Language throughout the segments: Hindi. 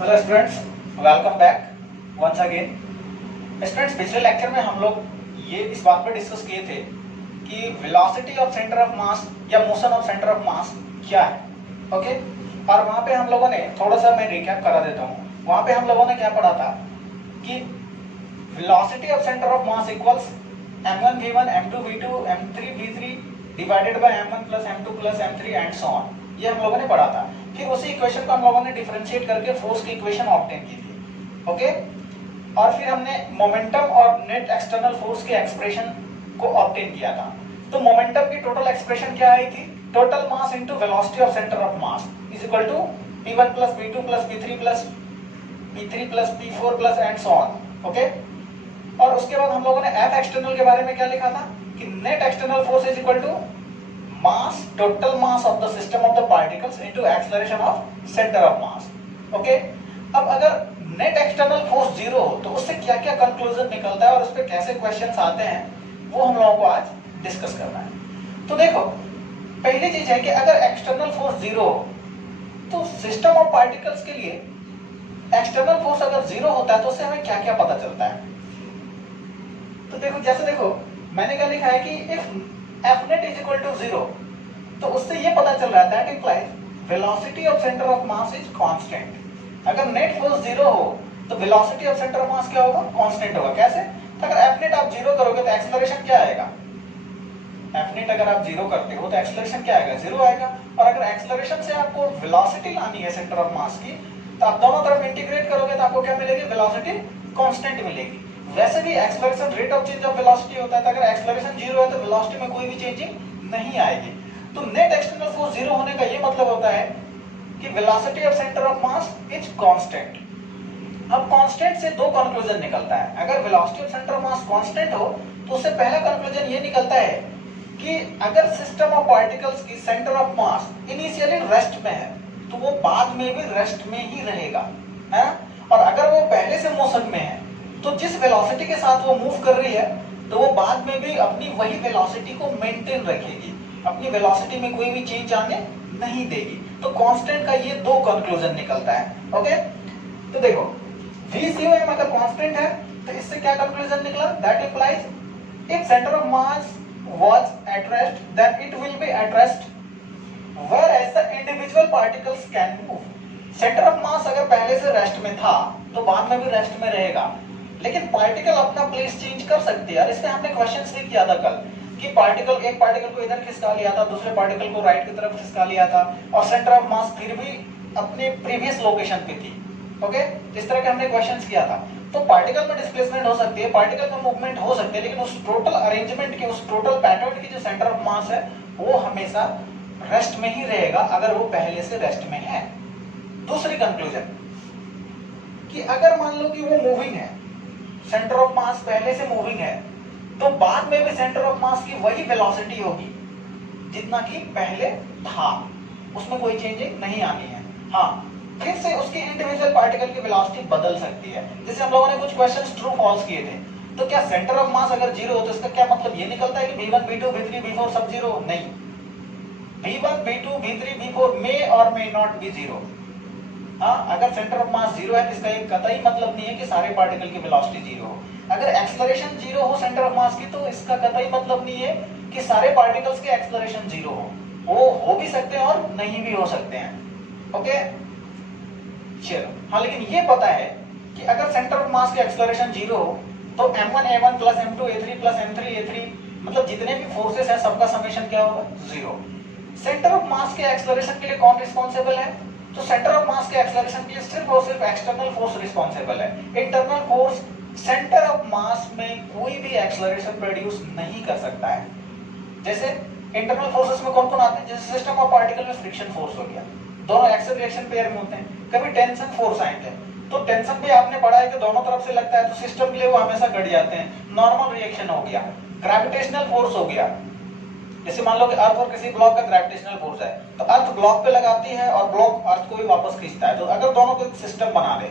Hello students, welcome back once again. Students, पिछले लेक्चर में हम लोग ये इस बात पर डिस्कस किए थे कि velocity of centre of mass या motion of centre of mass क्या है। ओके, और वहाँ पे हम लोगों ने थोड़ा सा मैं रिकैप करा देता हूँ। वहाँ पे हम लोगों ने क्या पढ़ा था कि velocity of centre of mass equals m1 v1 m2 v2 m3 v3 divided by m1 plus m2 plus m3 and so on. ये हम लोगों ने पढ़ा था। फिर उसी इक्वेशन को हम लोगों ने डिफरेंशिएट करके फोर्स की इक्वेशन ऑब्टेन की थी। ओके, और फिर हमने मोमेंटम और नेट एक्सटर्नल फोर्स के एक्सप्रेशन को ऑब्टेन किया था। तो मोमेंटम की टोटल एक्सप्रेशन क्या आई थी? Total mass into velocity of centre of mass is equal to p1 plus p2 plus p3 plus p3 plus p4 plus and so on. Okay, और उसके बाद हम लोगों ने एफ एक्सटर्नल के बारे में क्या लिखा था कि net external force is equal to mass, total mass of the system of the particles into acceleration of centre of mass. Okay, अब अगर नेट एक्सटर्नल फोर्स जीरो हो तो उससे क्या क्या कंक्लूजन निकलता है और उस पर कैसे क्वेश्चंस आते हैं, वो हम लोगों को आज डिस्कस करना है। तो देखो, पहली चीज है कि अगर एक्सटर्नल फोर्स जीरो हो तो सिस्टम ऑफ पार्टिकल्स के लिए एक्सटर्नल फोर्स अगर जीरो होता है तो उससे हमें क्या क्या पता चलता है। तो देखो, जैसे देखो मैंने क्या लिखा है कि if F net is equal to 0, तो उससे ये पता चल रहा है that implies velocity of center of mass is constant। अगर net force 0 हो तो velocity of center of mass क्या होगा? constant होगा। कैसे? तो अगर F net आप 0 करोगे तो acceleration क्या आएगा? F net अगर आप 0 करते हो तो acceleration क्या आएगा? 0 आएगा। और अगर acceleration से आपको velocity लानी है center of mass की, तो आप दोनों तरफ इंटीग्रेट करोगे तो आपको क्या मिलेगी? velocity constant मिलेगी। वैसे भी acceleration rate of change of velocity होता है, तो अगर एक्सेलरेशन जीरो है तो वेलोसिटी में कोई भी चेंजिंग नहीं आएगी। तो नेट एक्सटर्नल फोर्स जीरो होने का ये मतलब होता है कि velocity of centre of mass is constant. अब कांस्टेंट से दो कंक्लूजन निकलता है। अगर velocity of centre of mass constant हो तो उससे पहला कंक्लूजन ये निकलता है कि अगर सिस्टम ऑफ पार्टिकल्स की centre of mass initially rest में है तो वो बाद में भी रेस्ट में ही रहेगा, है? और अगर वो पहले से मोशन में है तो जिस वेलोसिटी के साथ वो मूव कर रही है तो वो बाद में भी अपनी वही वेलोसिटी को मेंटेन रखेगी, अपनी वेलोसिटी में कोई भी चेंज आने नहीं देगी। तो कांस्टेंट का ये दो कंक्लूजन निकलता है। ओके, तो देखो VCOM अगर कांस्टेंट है तो इससे क्या कंक्लूजन निकला? That implies if centre of mass was at rest then it will be at rest whereas the individual particles can move. Centre of mass अगर पहले से रेस्ट में था तो बाद में भी रेस्ट में रहेगा, लेकिन पार्टिकल अपना प्लेस चेंज कर सकती है। और इसमें हमने क्वेश्चन भी किया था कल कि एक पार्टिकल को इधर खिसका लिया था, दूसरे पार्टिकल को राइट की तरफ खिसका लिया था और सेंटर ऑफ मास फिर भी अपने प्रीवियस लोकेशन पे थी। ओके, इस तरह के हमने क्वेश्चंस किया था। तो पार्टिकल में डिस्प्लेसमेंट हो सकती है, पार्टिकल में मूवमेंट हो सकती है, लेकिन उस टोटल अरेंजमेंट की, उस टोटल पैटर्न की जो सेंटर ऑफ मास है वो हमेशा रेस्ट में ही रहेगा अगर वो पहले से रेस्ट में है। दूसरी कंक्लूजन कि अगर मान लो कि वो मूविंग है, सेंटर ऑफ मास पहले से मूविंग है, तो बाद में भी सेंटर ऑफ मास की वही वेलोसिटी होगी जितना कि पहले था, उसमें कोई चेंजिंग नहीं आनी है। हाँ, फिर से उसकी इंडिविजुअल पार्टिकल की वेलोसिटी बदल सकती है। जैसे हम लोगों ने कुछ क्वेश्चंस ट्रू फॉल्स किए थे, तो क्या सेंटर ऑफ मास अगर जीरो हो तो इसका क्या मतलब ये निकलता है कि V1 V2 V3 V4 सब जीरो? नहीं, V1 V2 V3 V4 मे और मे नॉट बी जीरो। हाँ, अगर सेंटर ऑफ मास जीरो है तो इसका एक कतई मतलब नहीं है कि सारे पार्टिकल की वेलोसिटी जीरो हो। अगर एक्सेलरेशन जीरो हो सेंटर ऑफ मास की तो इसका कतई मतलब नहीं है कि सारे पार्टिकल्स के एक्सेलरेशन जीरो हो। वो हो भी सकते हैं और नहीं भी हो सकते हैं। ओके, चलो, हाँ, लेकिन ये पता है कि अगर सेंटर ऑफ मास के एक्सेलरेशन जीरो हो तो m1 a1 plus m2 a3 plus m3 a3 मतलब जितने भी फोर्सेस हैं सबका समेशन क्या होगा? जीरो। सेंटर ऑफ मास के एक्सेलरेशन के लिए कौन रिस्पॉन्सिबल है? तो सेंटर ऑफ मास के एक्सेलरेशन के लिए सिर्फ और सिर्फ एक्सटर्नल फोर्स रिस्पॉन्सिबल है। इंटरनल फोर्स सेंटर ऑफ मास में कोई भी एक्सेलरेशन प्रोड्यूस नहीं कर सकता है। जैसे इंटरनल फोर्सेस में कौन कौन आते हैं? जैसे सिस्टम ऑफ पार्टिकल में फ्रिक्शन फोर्स हो गया, दोनों एक्सेलरेशन पेयर में होते हैं। कभी टेंशन फोर्स आएंगे तो टेंशन भी आपने पढ़ा है कि दोनों तरफ से लगता है, तो सिस्टम के लिए वो हमेशा घट जाते हैं। नॉर्मल रिएक्शन हो गया, ग्रेविटेशनल फोर्स हो गया। जैसे मान लो कि अर्थ और किसी ब्लॉक का ग्रेविटेशनल फोर्स है तो अर्थ ब्लॉक पे लगाती है और ब्लॉक अर्थ को भी वापस खींचता है। तो अगर दोनों को सिस्टम बना ले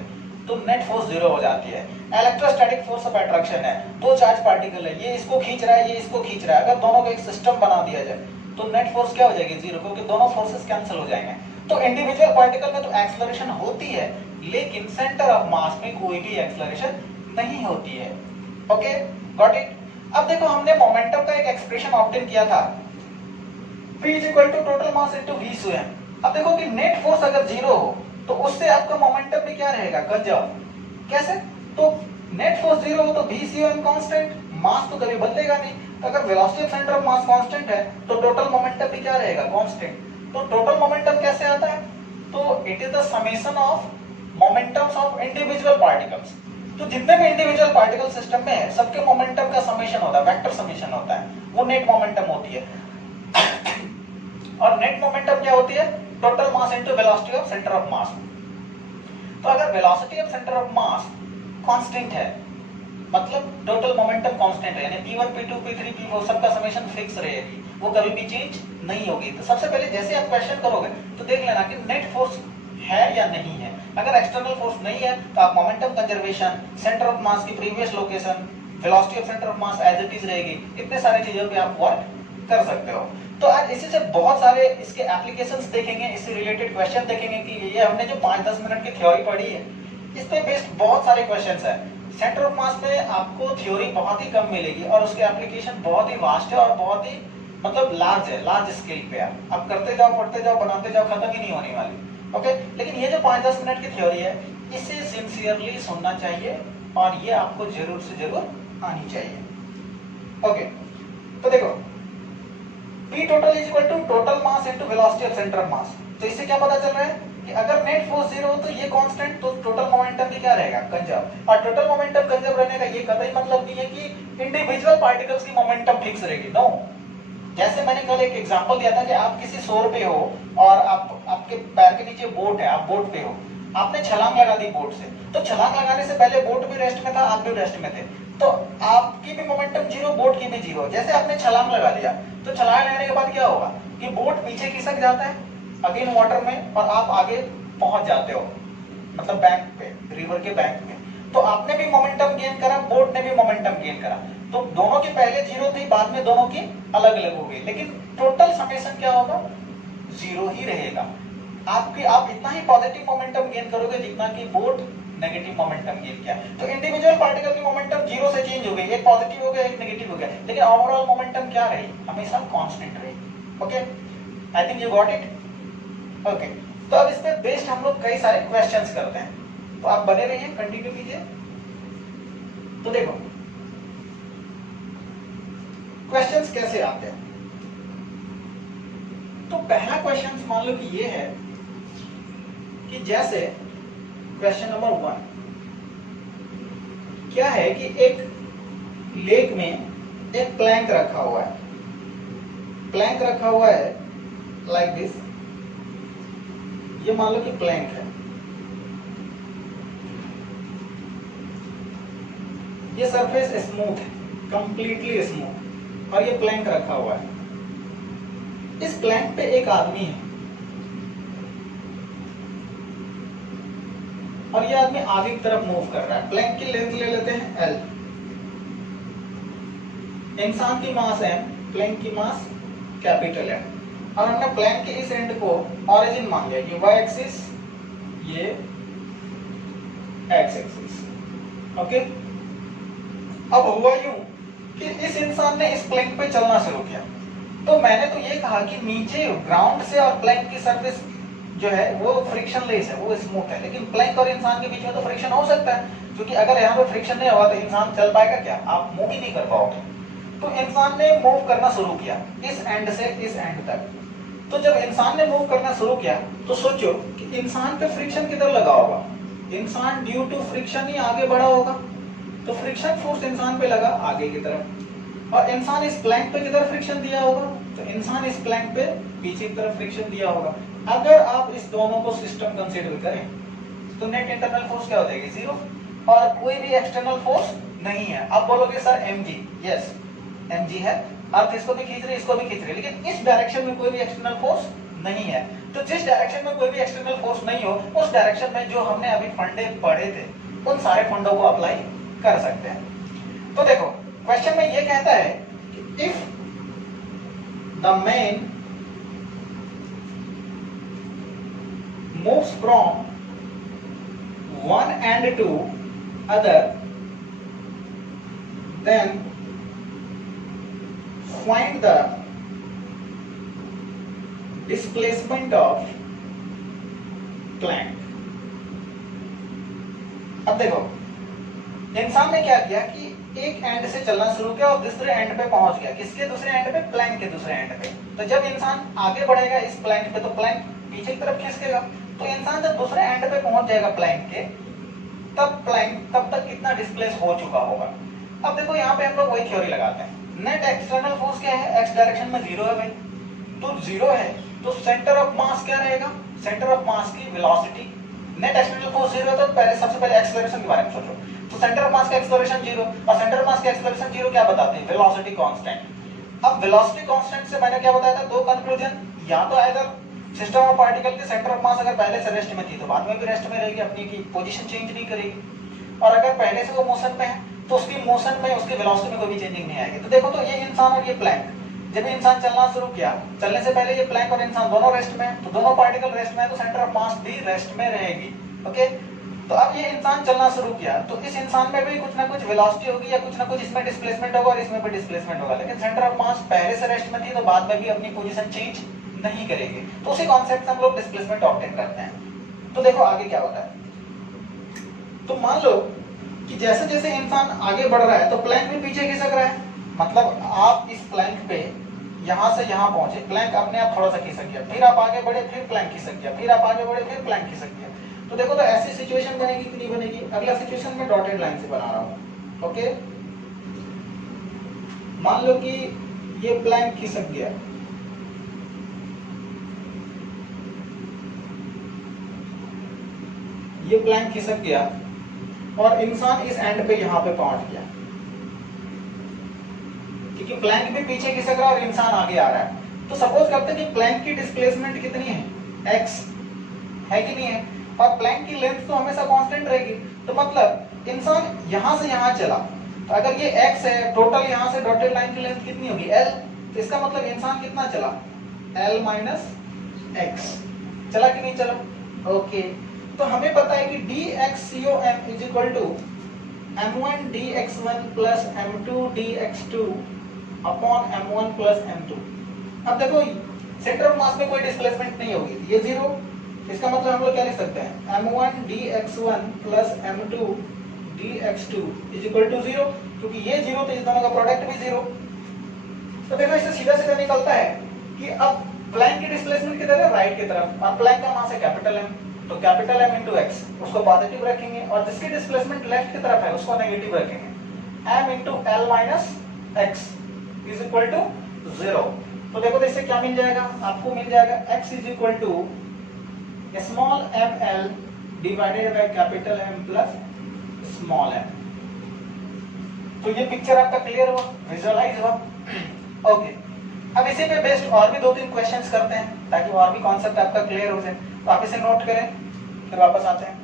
तो नेट फोर्स जीरो हो जाती है। इलेक्ट्रोस्टैटिक फोर्स ऑफ अट्रैक्शन है, दो चार्ज पार्टिकल है, ये इसको खींच रहा है, ये इसको खींच रहा है। अगर दोनों को एक सिस्टम बना दिया जाए तो नेट फोर्स क्या हो जाएगी? जीरो, क्योंकि दोनों फोर्सेस कैंसिल हो जाएंगे। तो इंडिविजुअल पार्टिकल में तो एक्सेलरेशन होती है, लेकिन सेंटर ऑफ मास में कोई भी एक्सेलरेशन नहीं होती है। Okay, got it. अब देखो हमने मोमेंटम का एक एक्सप्रेशन ऑब्टेन किया था, P is equal to total mass into v square. अब देखो कि नेट फोर्स अगर जीरो हो तो उससे आपका मोमेंटम भी क्या रहेगा, कंजर्व। कैसे? तो नेट फोर्स जीरो हो तो v स्क्वायर कांस्टेंट, मास तो कभी बदलेगा नहीं। तो अगर velocity of centre of mass constant है तो टोटल मोमेंटम भी क्या रहेगा, कांस्टेंट। तो टोटल मोमेंटम कैसे आता है? तो it is the summation of momentums of individual particles. तो जितने भी इंडिविजुअल पार्टिकल सिस्टम में है सबके मोमेंटम का समेशन होता है, वेक्टर समेशन होता है, वो नेट मोमेंटम होती है। और नेट मोमेंटम क्या होती है? Total mass into velocity of centre of मास। तो अगर velocity of centre of mass constant है, मतलब टोटल मोमेंटम कांस्टेंट है, यानी p1 p2 p3 p4 सबका समेशन फिक्स रहेगी, वो कभी भी चेंज नहीं होगी। तो सबसे पहले जैसे आप क्वेश्चन करोगे तो देख लेना कि नेट फोर्स है या नहीं है। अगर एक्सटर्नल फोर्स नहीं है तो आप momentum conservation, centre of mass की previous location, velocity of centre of mass as it is रहेगी, इतने सारे चीजों पे आप वर्क कर सकते हो। तो आज इसी से बहुत सारे इसके एप्लीकेशंस देखेंगे, इससे रिलेटेड क्वेश्चन देखेंगे कि ये हमने जो 5-10 मिनट की थ्योरी पढ़ी है इस पे बेस्ड बहुत सारे क्वेश्चंस है। सेंटर ऑफ मास में आपको थ्योरी बहुत ही कम मिलेगी और उसके एप्लीकेशन बहुत ही वास्ट है और बहुत ही मतलब लार्ज है, लार्ज स्केल पे है। आप करते जाओ, पढ़ते जाओ, बनाते जाओ, खत्म ही नहीं होने वाली। ओके, लेकिन ये जो 5-10 मिनट की थ्योरी है इसे सिंसियरली सुनना चाहिए और ये आपको जरूर से जरूर आनी चाहिए। ओके, तो देखो P total is equal to total mass into velocity of center of mass। तो इससे क्या पता चल रहा है कि अगर नेट फोर्स जीरो हो तो ये कांस्टेंट, तो टोटल मोमेंटम भी क्या रहेगा, कंजर्व। और टोटल मोमेंटम कंजर्व रहने का ये कतई मतलब नहीं है कि इंडिविजुअल पार्टिकल्स की मोमेंटम फिक्स रहेगी, नो। जैसे मैंने कल एक एग्जांपल दिया था कि आप किसी शोर पे हो और आपके पैर के नीचे बोट है, आप बोट पे हो, आपने छलांग लगा दी बोट से, तो छलांग लगाने से पहले बोट भी रेस्ट में था, आप भी रेस्ट में थे, तो आपकी भी मोमेंटम जीरो, बोट की भी जीरो। जैसे आपने छलांग लगा दिया तो छलांग लगाने के बाद क्या होगा कि बोट पीछे खिसक जाता है अगेन वाटर में और आप आगे पहुंच जाते हो, मतलब बैंक पे, रिवर के बैंक में। तो आपने भी मोमेंटम गेन करा, बोट ने भी मोमेंटम गेन करा, तो दोनों की पहले जीरो थी, बाद में दोनों की अलग अलग हो गई, लेकिन टोटल समेशन क्या होगा, जीरो ही रहेगा। आप इतना ही पॉजिटिव मोमेंटम गेन करोगे जितना कि बोट नेगेटिव मोमेंटम गेन किया। तो इंडिविजुअल पार्टिकल की मोमेंटम जीरो से चेंज हो गई, एक पॉजिटिव हो गया, एक नेगेटिव हो गया, लेकिन ओवरऑल मोमेंटम क्या रही, हमेशा कांस्टेंट रही। Okay, I think you got it. Okay, तो अब इस पे बेस्ड हम लोग कई सारे क्वेश्चंस करते हैं, तो आप बने रहिए, कंटिन्यू कीजिए। तो देखो क्वेश्चंस कैसे आते हैं। तो पहला क्वेश्चन मान लो कि ये है कि जैसे क्वेश्चन नंबर 1 क्या है कि एक लेक में एक प्लैंक रखा हुआ है, प्लैंक रखा हुआ है लाइक दिस, ये मान लो कि प्लैंक है, ये सरफेस स्मूथ है, कंप्लीटली स्मूथ, और ये प्लैंक रखा हुआ है। इस प्लैंक पे एक आदमी है और ये आदमी आगे की तरफ मूव कर रहा है। प्लैंक की लेंथ ले लेते हैं L, इंसान की मास M, प्लैंक की मास कैपिटल M, और हमने प्लैंक के इस एंड को ओरिजिन मान लिया, ये y एक्सिस, ये x एक्सिस। ओके, अब हुआ यूं कि इस इंसान ने इस प्लैंक पे चलना शुरू किया, तो मैंने तो ये कहा कि नीचे ग्राउंड से और प्लैंक की सरफेस जो है वो फ्रिक्शनलेस है, वो स्मूथ है, लेकिन प्लैंक और इंसान के बीच में तो फ्रिक्शन हो सकता है, क्योंकि अगर यहाँ पे फ्रिक्शन नहीं होगा तो इंसान चल पाएगा क्या, आप मूव ही नहीं कर पाओगे। तो इंसान ने मूव करना शुरू किया इस एंड से इस एंड तक। तो जब इंसान ने मूव करना शुरू किया तो सोचो कि इंसान पे फ्रिक्शन किधर लगा होगा, इंसान ड्यू टू फ्रिक्शन ही आगे बढ़ा होगा, तो फ्रिक्शन फोर्स इंसान पे लगा आगे की तरफ, और इंसान इस प्लैंक पे किधर फ्रिक्शन दिया होगा, तो इंसान इस प्लैंक पे पीछे की तरफ फ्रिक्शन दिया होगा। अगर आप इस दोनों को सिस्टम कंसीडर करें तो नेट इंटरनल फोर्स क्या हो जाएगी, जीरो, और कोई भी एक्सटर्नल फोर्स नहीं है। अब बोलोगे सर mg, यस mg है, अर्थ इसको भी खींच रही है, इसको भी खींच रही है, लेकिन इस डायरेक्शन में कोई भी एक्सटर्नल फोर्स नहीं है। तो जिस डायरेक्शन में कोई भी एक्सटर्नल फोर्स नहीं हो, उस डायरेक्शन में जो हमने अभी फंडे पढ़े थे उन सारे फंडों को अप्लाई कर सकते हैं। तो देखो क्वेश्चन में ये कहता है कि if the man moves from one end to other, then find the displacement of plank. अब देखो इंसान ने क्या किया कि एक एंड से चलना शुरू किया और दूसरे एंड पे पहुंच गया। किसके दूसरे एंड पे? प्लैंक के दूसरे एंड पे। तो जब इंसान आगे बढ़ेगा इस प्लैंक पे तो प्लैंक पीछे की तरफ खिसकेगा। तो इंसान जब दूसरे एंड पे पहुंच जाएगा प्लैंक के, तब प्लैंक तब तक कितना डिस्प्लेस हो चुका होगा। अब देखो यहाँ पे हम लोग वही थ्योरी लगाते हैं। नेट एक्सटर्नल फोर्स क्या है? एक्स डायरेक्शन में 0 है भाई, तो 0 है तो सेंटर ऑफ मास क्या रहेगा? सेंटर ऑफ मास की वेलोसिटी। नेट एक्सटर्नल फोर्स 0 है तो पहले सबसे पहले एक्सेलरेशन के बारे में सोचो। तो सेंटर ऑफ मास का एक्सेलरेशन 0 और सेंटर ऑफ मास का एक्सेलरेशन 0 क्या बताते हैं? Velocity constant. अब वेलोसिटी कांस्टेंट से मैंने क्या बताया था? दो कंक्लूजन, या तो आइदर सिस्टम ऑफ पार्टिकल के सेंटर ऑफ मास अगर पहले से रेस्ट में थी तो बाद में भी रेस्ट में रहेगी, अपनी की पोजीशन चेंज नहीं करेगी, और अगर पहले से वो मोशन में है तो उसकी मोशन में उसकी वेलोसिटी में कोई भी चेंजिंग नहीं आएगी। तो देखो तो ये इंसान और ये प्लैंक, जब इंसान चलना शुरू किया, चलने से पहले ये प्लैंक और इंसान दोनों रेस्ट में, तो दोनों पार्टिकल रेस्ट में है तो सेंटर ऑफ मास भी रेस्ट में रहेगी। ओके, तो अब ये इंसान चलना शुरू किया तो इस इंसान में भी कुछ ना कुछ वेलोसिटी होगी या कुछ ना कुछ इसमें डिस्प्लेसमेंट होगा और इसमें भी डिस्प्लेसमेंट होगा, लेकिन सेंटर ऑफ मास पहले से रेस्ट में थी तो बाद में भी अपनी पोजीशन चेंज नहीं करेगी। तो उसी कॉन्सेप्ट से हम लोग डिस्प्लेसमेंट ऑब्टेन करते हैं। तो देखो आगे क्या होता है। तो मान लो कि जैसे जैसे इंसान आगे बढ़ रहा है तो प्लैंक भी पीछे खिसक रहा है। मतलब आप इस प्लैंक पे यहां से यहां पहुंचे, प्लैंक अपने आप थोड़ा सा खिसक गया, फिर आप आगे बढ़े, फिर प्लैंक खिसक गया, फिर आप आगे बढ़े, फिर प्लैंक खिसक गया। तो देखो तो ऐसी सिचुएशन बनेगी कि नहीं बनेगी? अगला सिचुएशन में डॉटेड लाइन से बना रहा हूं। ओके, मान लो कि ये प्लैंक खिसक गया, ये प्लैंक खिसक गया और इंसान इस एंड पे यहां पे पहुंच गया, क्योंकि प्लैंक भी पीछे खिसक रहा है और इंसान आगे आ रहा है। तो सपोज करते हैं कि प्लैंक की डिस्प्लेसमेंट कितनी है? x है कि नहीं है? और प्लैंक की लेंथ तो हमेशा कांस्टेंट रहेगी। तो मतलब इंसान यहां से यहां चला, तो अगर ये x है, टोटल यहां से डॉटेड लाइन की लेंथ कितनी होगी? l। तो इसका मतलब इंसान कितना चला? l माइनस x चला कि नहीं चला? ओके, तो हमें पता है कि dxcom is equal to m1 dx1 plus m2 dx2 upon m1 plus m2। अब देखो सेंटर ऑफ मास में कोई डिस्प्लेसमेंट नहीं होगी, ये 0। इसका मतलब हम लोग क्या लिख सकते हैं? m1 dx1 plus m2 dx2 is equal to 0, क्योंकि ये 0 तो इस दोनों का प्रोडक्ट भी 0। तो देखो इससे सीधा सीधा निकलता है कि अब प्लैंक की डिस्प्लेसमेंट किधर है? राइट की तरफ, और प्लैंक का मास है कैपिटल M, तो कैपिटल M इंटू एक्स उसको पॉजिटिव रखेंगे और जिसकी डिस्प्लेसमेंट लेफ्ट की तरफ है उसको नेगेटिव रखेंगे। m into l minus x is equal to 0। तो देखो तो इससे क्या मिल जाएगा? आपको मिल जाएगा x is equal to small m l divided by capital M plus small m। तो ये पिक्चर आपका क्लियर हुआ, विजुअलाइज हुआ। ओके, अब इसी पे बेस्ड और भी 2-3 क्वेश्चंस करते हैं ताकि और भी कॉन्सेप्ट आपका क्लियर हो जाए। तो आप इसे नोट करें, फिर वापस आते हैं।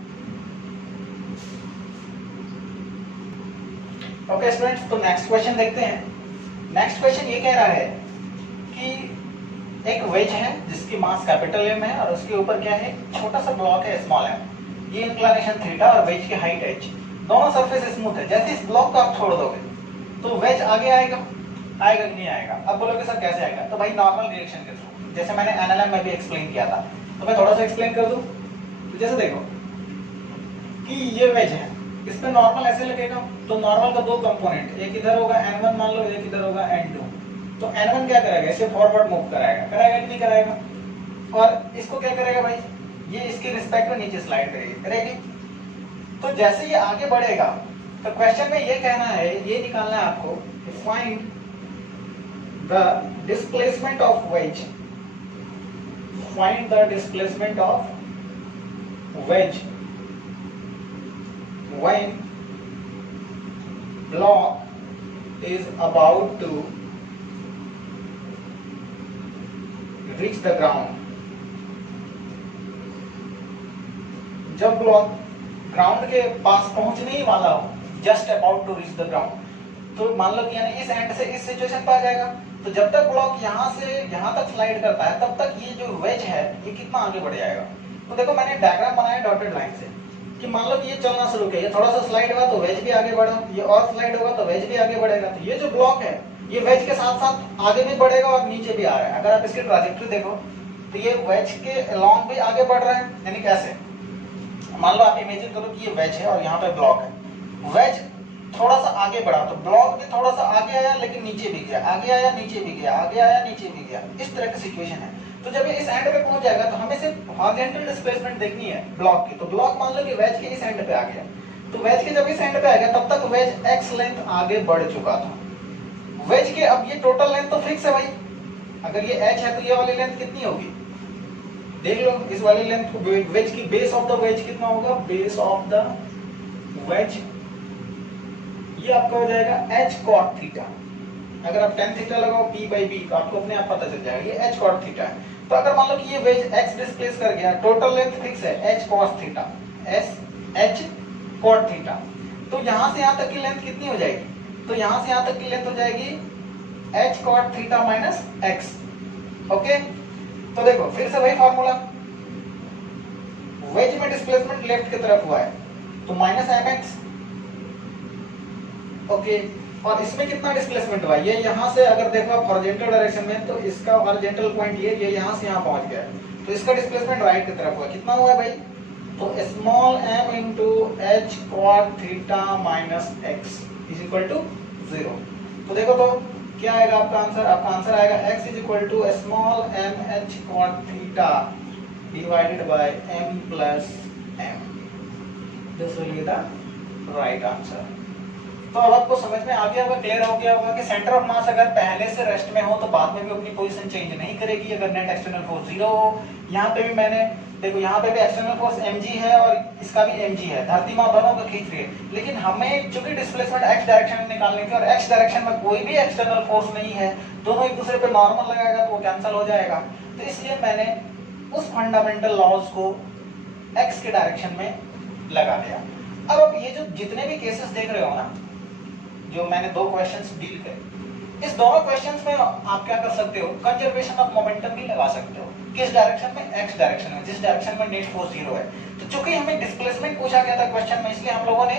ओके स्टूडेंट्स, तो नेक्स्ट क्वेश्चन देखते हैं। नेक्स्ट क्वेश्चन ये कह रहा है कि एक वेज है जिसकी मास कैपिटल M है और उसके ऊपर क्या है? छोटा सा ब्लॉक है स्मॉल m। ये इंक्लिनेशन थीटा और वेज की हाइट h, दोनों सरफेस स्मूथ है। जैसे इस ब्लॉक को आप छोड़ दोगे तो वेज आगे आएगा कि नहीं आएगा? अब बोलोगे सर कैसे आएगा? तो भाई नॉर्मल डायरेक्शन के थ्रू, जैसे मैंने एनएलएम में भी एक्सप्लेन किया था। तो मैं थोड़ा सा एक्सप्लेन कर दूं। तो जैसे देखो कि ये वेज है, इस पे नॉर्मल ऐसे लगेगा, तो नॉर्मल का दो कंपोनेंट, एक इधर होगा n1 मान लो, एक इधर होगा n2। तो n1 क्या करेगा? इसे फॉरवर्ड मूव कराएगा कि नहीं कराएगा? और इसको क्या करेगा भाई? ये इसके रिस्पेक्ट में नीचे स्लाइड करेगी। तो जैसे ये आगे बढ़ेगा तो क्वेश्चन में ये कहना है, ये निकालना है आपको, find the displacement of ways. Find the displacement of wedge when block is about to reach the ground। जब ब्लॉक ग्राउंड के पास पहुंचने ही वाला हो, just about to reach the ground, तो मान लो कि यानी इस एंड से इस सिचुएशन पे आ जाएगा। तो जब तक ब्लॉक यहाँ से यहाँ तक स्लाइड करता है तब तक ये जो वेज है ये कितना आगे बढ़ जाएगा। तो देखो मैंने डायग्राम बनाया डॉटेड लाइन से कि मान लो कि ये चलना शुरू किया, ये थोड़ा सा स्लाइड हुआ तो वेज भी आगे बढ़ा, ये और स्लाइड होगा तो वेज भी आगे बढ़ेगा। तो ये जो ब्लॉक है ये वेज के साथ साथ आगे भी बढ़ेगा और नीचे भी आ रहा है। अगर आप इसकी ट्राजेक्टरी देखो तो ये वेज के अलोंग भी आगे बढ़ रहा है। यानी कैसे, मान लो आप इमेजिन करो कि ये वेज है और यहाँ पे ब्लॉक है, वेज थोड़ा सा आगे बढ़ा तो ब्लॉक भी थोड़ा सा आगे आया लेकिन नीचे भी गया, आगे आया नीचे भी गया, आगे आया नीचे भी गया, इस तरह की सिचुएशन है। तो जब ये इस एंड पे पहुंच जाएगा तो हमें सिर्फ हॉरिजॉन्टल डिस्प्लेसमेंट देखनी है ब्लॉक की। तो ब्लॉक मान लो कि वेज के इस एंड पे आ गया, तो वेज के जब इस एंड पे आ गया तब तक वेज एक्स लेंथ आगे बढ़ चुका था। वेज के अब ये टोटल लेंथ तो फिक्स है भाई, अगर ये एच है तो ये वाली लेंथ कितनी होगी देख लो, इस वाली लेंथ को वेज की बेस ऑफ द वेज कितना होगा, बेस ऑफ द वेज ये आपका हो जाएगा h cot थीटा। अगर आप tan थीटा लगाओ p by b तो आपको अपने आप पता चल जाएगा ये h cot थीटा है। तो अगर मान लो कि ये वेज x डिस्प्लेस कर गया, टोटल लेंथ फिक्स है h cos theta, h cot theta. तो यहां से यहां तक की लेंथ कितनी हो जाएगी, तो यहां से यहां तक की लेंथ हो जाएगी h cot theta minus x। Okay, तो देखो फिर से वही फार्मूला, वेज में डिस्प्लेसमेंट लेफ्ट की तरफ हुआ है तो माइनस mx। ओके, और इसमें कितना डिस्प्लेसमेंट हुआ, ये यहाँ से अगर देखो आप हॉरिजॉन्टल डायरेक्शन में तो इसका हॉरिजॉन्टल पॉइंट ये यहाँ से यहाँ पहुंच गया है, तो इसका डिस्प्लेसमेंट राइट की तरफ हुआ, कितना हुआ है भाई, तो small m into h cot theta minus x is equal to 0। तो देखो तो क्या आएगा आपका आंसर, आपका आंसर आएगा x is equal to small m h cot theta divided by m plus m। This will be the right answer. तो अब आपको समझ में आ गया होगा, क्लियर हो गया होगा कि सेंटर ऑफ मास अगर पहले से रेस्ट में हो तो बाद में भी अपनी पोजीशन चेंज नहीं करेगी अगर नेट एक्सटर्नल फोर्स 0 हो। यहाँ पे भी मैंने देखो, यहाँ पे भी एक्सटर्नल फोर्स mg है और इसका भी mg है, धरती माँ दोनों को खींच रही है, लेकिन हमें चूंकि डिस्प्लेसमेंट x डायरेक्शन में निकालनी थी और x डायरेक्शन में कोई भी एक्सटर्नल फोर्स नहीं है, दोनों एक दूसरे पे नॉर्मल लगाएगा तो वो कैंसिल हो जाएगा। तो इसलिए मैंने उस फंडामेंटल लॉज को x के डायरेक्शन में लगा दिया। अब आप ये जो जितने भी केसेस देख रहे हो ना, जो मैंने दो क्वेश्चंस डील करे, इस दोनों क्वेश्चंस में आप क्या कर सकते हो, कंजर्वेशन ऑफ मोमेंटम भी लगा सकते हो। किस डायरेक्शन में, एक्स डायरेक्शन में, जिस डायरेक्शन में नेट फोर्स 0 है। तो चूंकि हमें डिस्प्लेसमेंट पूछा गया था क्वेश्चन में, इसलिए हम लोगों ने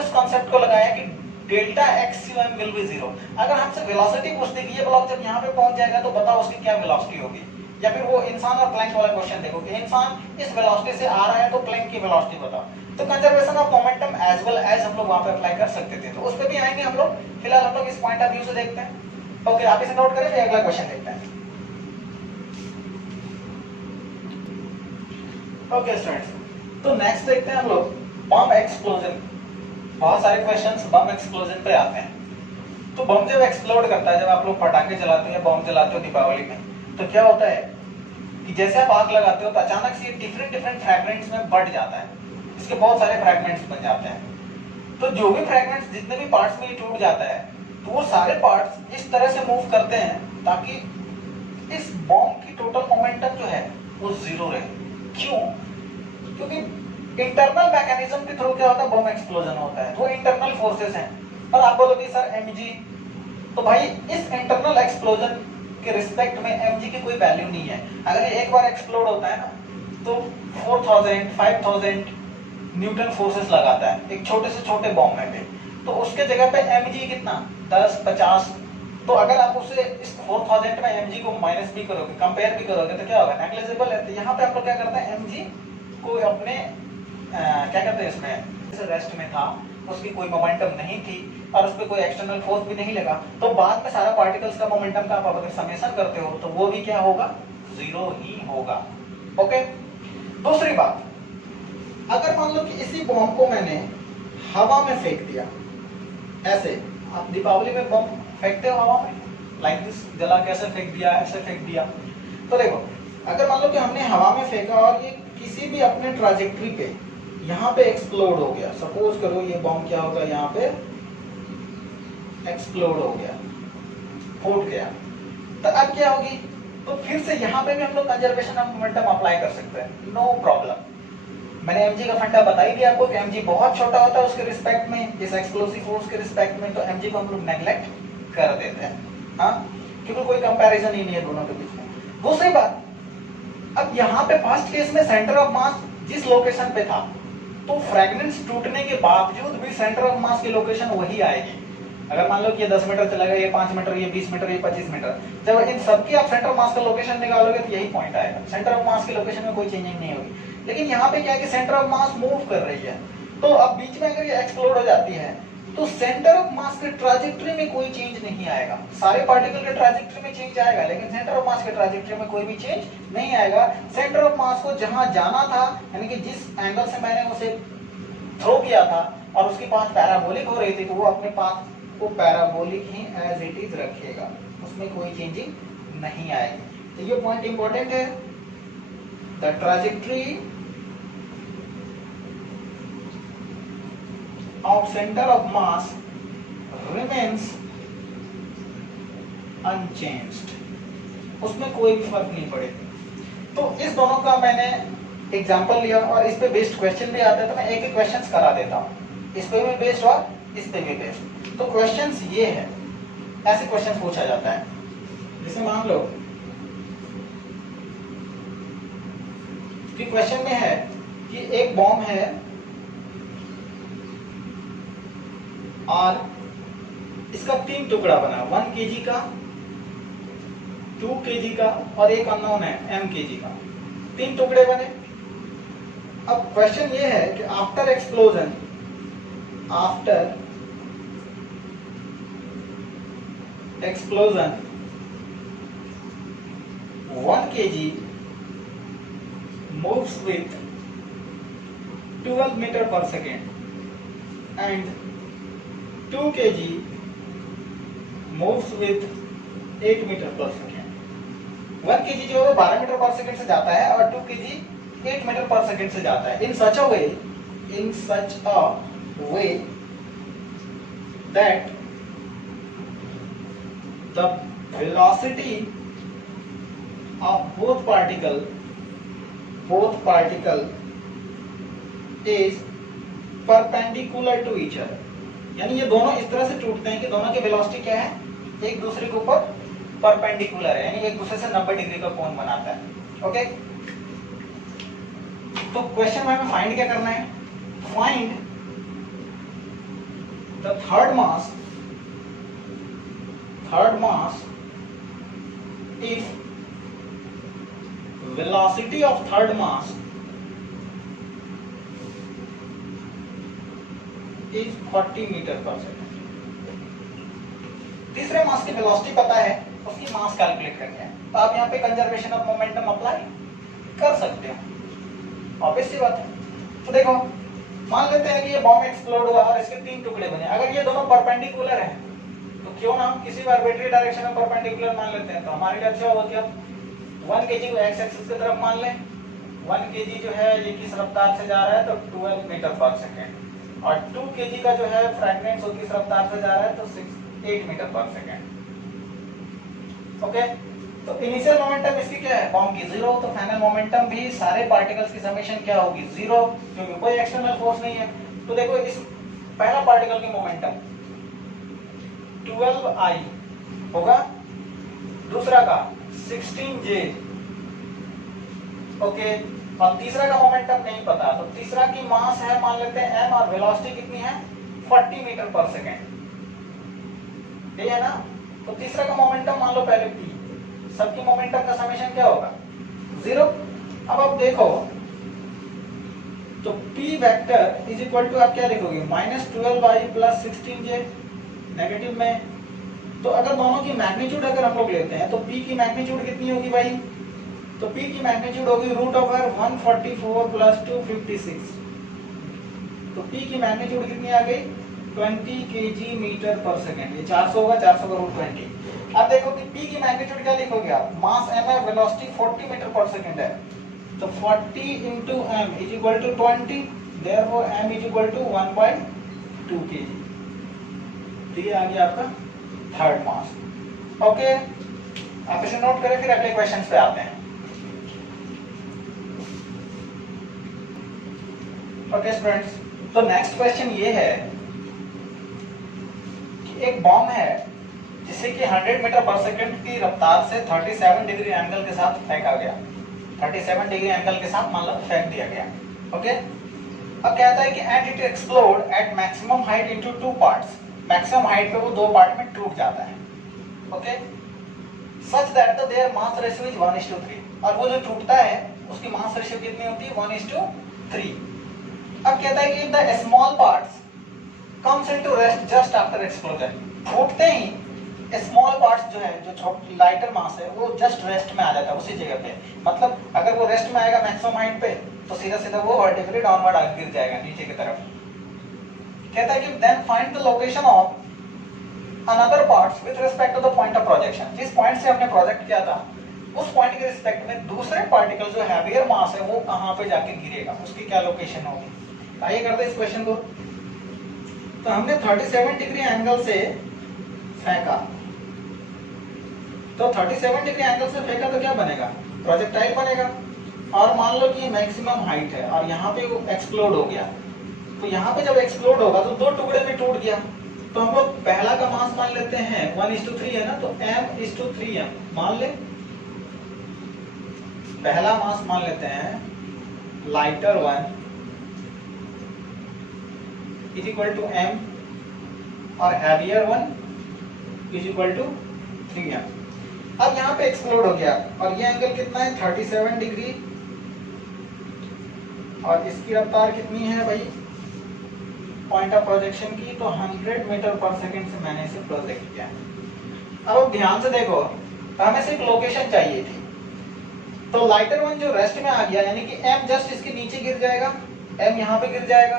इस कांसेप्ट को लगाया कि delta x UM will be 0। अगर हमसे वेलोसिटी पूछते कि ये ब्लॉक जब यहाँ पे पहुंच जाएगा तो बताओ उसकी क्या वेलोसिटी होगी, या फिर वो इंसान और प्लैंक वाला क्वेश्चन देखो कि इंसान इस वेलोसिटी से आ रहा है तो प्लैंक की वेलोसिटी बताओ। तो conservation of momentum as well as हम लोग वहां पे अप्लाई कर सकते थे, तो उस पे भी आएंगे हम लोग। फिलहाल हम लोग इस पॉइंट ऑफ व्यू से देखते हैं। ओके, आप इसे नोट करें, फिर अगला क्वेश्चन देखते हैं। ओके स्टूडेंट्स, तो नेक्स्ट देखते हैं हम लोग बम एक्सप्लोजन। बहुत सारे क्वेश्चंस बम एक्सप्लोजन पे आते हैं। तो बम जब एक्सप्लोड करता है, जब आप लोग पटाखे चलाते हैं, बम चलाते हो दीपावली में, तो क्या होता है कि जैसे आप आग लगाते हो तो अचानक से डिफरेंट डिफरेंट फ्रैगमेंट्स में बढ़ जाता है, इसके बहुत सारे फ्रैगमेंट्स बन जाते हैं। तो जो भी फ्रैगमेंट्स जितने भी पार्ट्स में टूट जाता है तो वो सारे पार्ट्स इस तरह से मूव करते हैं ताकि इस बॉम्ब की टोटल मोमेंटम जो है वो 0 रहे। क्यों? क्योंकि इंटरनल मैकेनिज्म के थ्रू क्या होता है, बम एक्सप्लोजन होता है, वो इंटरनल फोर्सेस हैं। और आप बोलोगे सर mg, तो भाई इस इंटरनल एक्सप्लोजन के रिस्पेक्ट में mg की कोई वैल्यू नहीं है। अगर ये एक बार एक्सप्लोड होता है ना तो 4000 5000 न्यूटन फोर्सेस लगाता है एक छोटे से छोटे बॉम्ब में भी, तो उसके जगह पे mg कितना 10 50। तो अगर आप उसे इस 4000 में mg को माइनस भी करोगे, कंपेयर भी करोगे तो क्या होगा, नेग्लिजिबल है। तो यहाँ पे हम लोग क्या करते हैं, mg को अपने क्या कहते हैं, इसमें रेस्ट में था, उसकी कोई मोमेंटम नहीं थी और उस पर कोई एक्सटर्नल फोर्स भी नहीं लगा, तो बाद में सारा पार्टिकल्स का मोमेंटम का आप अगर समेशन करते हो तो वो भी क्या होगा, 0 ही होगा। ओके, दूसरी बात, अगर मान लो कि इसी बॉम्ब को मैंने हवा में फेंक दिया, ऐसे आप दीपावली में बम फेंकते हो हवा में, लाइक दिस, जला के ऐसे फेंक दिया, ऐसे फेंक दिया। तो देखो, अगर मान लो कि हमने हवा में फेंका और ये किसी भी अपने ट्राजेक्टरी पे यहाँ पे एक्सप्लोड हो गया, सपोज करो ये बॉम्ब क्या होगा, यहाँ पे एक्सप्लोड हो गया, फूट गया, तो अब क्या होगी, तो फिर से यहाँ पे भी हम लोग कंजर्वेशन ऑफ मोमेंटम अप्लाई कर सकते हैं, नो प्रॉब्लम। मैंने mg का फंडा बता ही दिया आपको कि mg बहुत छोटा होता है उसके रिस्पेक्ट में, इस एक्सप्लोसिव फोर्स के रिस्पेक्ट में, तो mg को हम लोग नेग्लेक्ट कर देते हैं, हाँ, क्योंकि कोई कंपैरिजन ही नहीं है दोनों के बीच में। दूसरी बात, अब यहाँ पे फर्स्ट केस में सेंटर ऑफ मास जिस लोकेशन पे था तो फ्रैगमेंट्स टूटने के बावजूद भी सेंटर ऑफ मास की लोकेशन वही आएगी। अगर मान लो कि ये 10 मीटर चला गया, ये 5 मीटर, ये 20 मीटर, ये 25 मीटर, जब इन सबकी आप सेंटर ऑफ मास का लोकेशन निकालोगे तो यही पॉइंट आएगा। सेंटर ऑफ मास की लोकेशन में कोई चेंजिंग नहीं होगी। लेकिन यहाँ पे क्या है कि सेंटर ऑफ मास मूव कर रही है, तो अब बीच में अगर ये एक्सप्लोड हो जाती है तो सेंटर ऑफ मास के ट्रैजेक्टरी में कोई चेंज नहीं आएगा। सारे पार्टिकल के ट्रैजेक्टरी में चेंज आएगा, लेकिन सेंटर ऑफ मास के ट्रैजेक्टरी में कोई भी चेंज नहीं आएगा। सेंटर ऑफ मास को जहां जाना था, यानी कि जिस एंगल से मैंने उसे थ्रो किया था और उसकी पाथ पैराबोलिक हो रही थी, तो वो अपने पाथ को पैराबोलिक ही एज इट इज रखेगा, उसमें कोई चेंजिंग नहीं आएगी। तो ये पॉइंट इंपॉर्टेंट है। The trajectory of center of mass remains unchanged, उसमें कोई भी फर्क नहीं पड़ेगा। तो इस दोनों का मैंने एग्जांपल लिया और इस पे बेस्ड क्वेश्चन भी आते हैं, तो मैं एक एक क्वेश्चंस करा देता हूँ, इस पे भी बेस्ड और इस पे भी बेस्ड। तो क्वेश्चंस ये है, ऐसे क्वेश्चंस पूछा जाता है, जैसे मान लो कि क्वेश्चन में है कि एक बॉम्ब है और इसका 3 टुकड़ा बना, 1 kg का, 2 kg का और एक अननोन है m kg का, 3 टुकड़े बने। अब क्वेश्चन ये है कि after explosion 1 kg moves with 12 meter per second and 2 kg moves with 8 meter per second। 1 kg जो है 12 मीटर पर सेकंड से जाता है और 2 kg 8 मीटर पर सेकंड से जाता है। in such a way that the velocity of both particle is perpendicular to each other। यानी ये दोनों इस तरह से टूटते हैं कि दोनों की वेलोसिटी क्या है, एक दूसरे के ऊपर परपेंडिकुलर है, यानी एक दूसरे से 90 डिग्री का कोण बनाता है। ओके, तो क्वेश्चन में हमें फाइंड क्या करना है, find the third mass if velocity of third mass is 40 metre per second. तीसरे मास की वेलोसिटी पता है, उसकी मास कैलकुलेट करनी है, तो आप यहाँ पे कंजर्वेशन ऑफ मोमेंटम अप्लाई कर सकते हो, ऑब्वियस सी बात है। तो देखो, मान लेते हैं कि ये बॉम्ब एक्सप्लोड हुआ और इसके 3 टुकड़े बने। अगर ये दोनों परपेंडिकुलर हैं तो क्यों ना हम किसी भी आर्बिट्री डायरेक्शन में परपेंडिकुलर मान लेते हैं, तो हमारे लिए अच्छा होगा कि हम 1 kg को एक्स एक्सिस की तरफ मान लें। 1 kg जो है ये किस रफ्तार से जा रहा है, तो 12 मीटर पर सेकेंड, और 2 kg का जो है फ्रैगमेंट्स किस रफ्तार से जा रहा है, तो 8 मीटर पर सेकेंड। ओके, तो इनिशियल मोमेंटम इसकी क्या है, बॉम्ब की 0, तो फाइनल मोमेंटम भी सारे पार्टिकल्स की समेशन क्या होगी, 0, क्योंकि कोई एक्सटर्नल फोर्स नहीं है। तो देखो, इस पहला पार्टिकल की मोमेंटम 12I होगा, दूसरा का 16J, ओके, और तीसरा का मोमेंटम नहीं पता, तो तीसरा की मास है मान लेते हैं m और वेलोसिटी कितनी है 40 मीटर पर सेकेंड, ठीक है ना। तो तीसरा का मोमेंटम मान लो पहले p, सबकी मोमेंटम का समेशन क्या होगा 0। अब आप देखो तो p vector is equal to आप क्या लिखोगे, -12y + 16j नेगेटिव में। तो अगर दोनों की मैग्नीट्यूड अगर हम लोग लेते हैं तो p की मैग्नीट्यूड कितनी होगी भाई, तो p की मैग्नीट्यूड होगी √144 + 256, तो p की मैग्नीट्यूड कितनी आ गई 20 kg मीटर पर सेकेंड, ये 400 होगा, 400 का √20। अब देखो कि p की मैग्नीट्यूड क्या लिखोगे आप, मास m है, वेलोसिटी 40 मीटर पर सेकेंड है, तो 40 × m = 20, देयरफॉर m = 1/2 kg। तो ये आ गया आपका थर्ड मास। ओके, आप इसे नोट करें, फिर अगले क्वेश्चन पे आते हैं। ओके स्टूडेंट्स, तो नेक्स्ट क्वेश्चन ये है कि एक बॉम्ब है जिसे कि 100 मीटर पर सेकंड की रफ्तार से 37 डिग्री एंगल के साथ फेंका गया, 37 डिग्री एंगल के साथ मतलब फेंक दिया गया। ओके, अब कहता है कि and it explode at maximum height into two parts, maximum height पे वो दो पार्ट में टूट जाता है, okay, such that the their mass ratio is 1:3, और वो जो टूटता है उसकी मास रेशियो कितनी होती है 1:3। अब कहता है कि the small parts comes into rest just after explosion, फूटते ही स्मॉल पार्ट्स जो है, जो लाइटर मास है, वो जस्ट रेस्ट में आ जाता है उसी जगह पे। मतलब अगर वो रेस्ट में आएगा मैक्सिमम हाइट पे तो सीधा सीधा वो वर्टिकली डाउनवर्ड आगे गिर जाएगा नीचे की तरफ। कहता है कि then find the location of another parts with respect to the point of projection, जिस पॉइंट से हमने प्रोजेक्ट किया था उस पॉइंट के रिस्पेक्ट में दूसरे पार्टिकल जो हैवियर मास है वो कहां पे जाके गिरेगा, उसकी क्या लोकेशन होगी। आइए करते हैं इस क्वेश्चन को। तो हमने 37 डिग्री एंगल से फेंका, तो 37 डिग्री एंगल से फेंका तो क्या बनेगा, प्रोजेक्टाइल बनेगा। और मान लो कि ये मैक्सिमम हाइट है और यहाँ पे वो एक्सप्लोड हो गया, तो यहाँ पे जब एक्सप्लोड होगा तो दो टुकड़े में टूट गया, तो हम लोग पहला का मास मान लेते हैं 1:3 है ना, तो m/3m मान ले, पहला मास मान लेते हैं lighter 1 is equal to m और heavier 1 is equal to 3m। अब यहाँ पे एक्सप्लोड हो गया और ये एंगल कितना है 37 डिग्री, और इसकी रफ्तार कितनी है भाई पॉइंट ऑफ प्रोजेक्शन की, तो 100 मीटर पर सेकंड से मैंने इसे प्रोजेक्ट किया। अब ध्यान से देखो, हमें सिर्फ लोकेशन चाहिए थी, तो लाइटर 1 जो रेस्ट में आ गया यानी कि m जस्ट इसके नीचे गिर जाएगा, m यहाँ पे गिर जाएगा।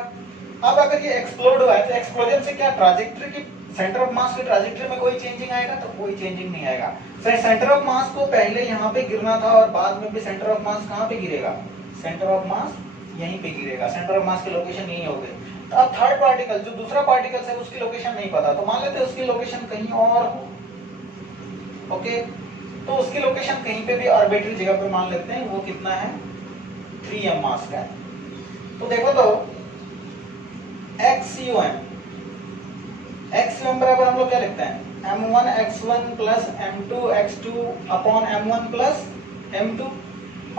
अब अगर ये एक्सप्लोड हुआ है तो एक्सप्लोजन से क्या ट्राजेक्टरी की, सेंटर ऑफ मास की ट्राजेक्टरी में कोई चेंजिंग आएगा, तो कोई चेंजिंग नहीं आएगा। सेंटर ऑफ मास को पहले यहाँ पे गिरना था और बाद में भी सेंटर ऑफ मास कहाँ पे गिरेगा, सेंटर ऑफ मास यहीं पे गिरेगा, सेंटर ऑफ मास की लोकेशन यहीं होगी। तो अब थर्ड पार्टिकल जो दूसरा पार्टिकल है उसकी लोकेशन नहीं पता, तो मान लेते हैं उसकी लोकेशन कहीं और हो, ओके, तो उसकी लोकेशन कहीं पे भी आर्बिट्री जगह पे मान लेते हैं, वो कितना है 3m मास का है। तो देखो तो XCOM बराबर हम लोग क्या लिखते हैं m1x1 plus m2x2 upon m1 plus m2,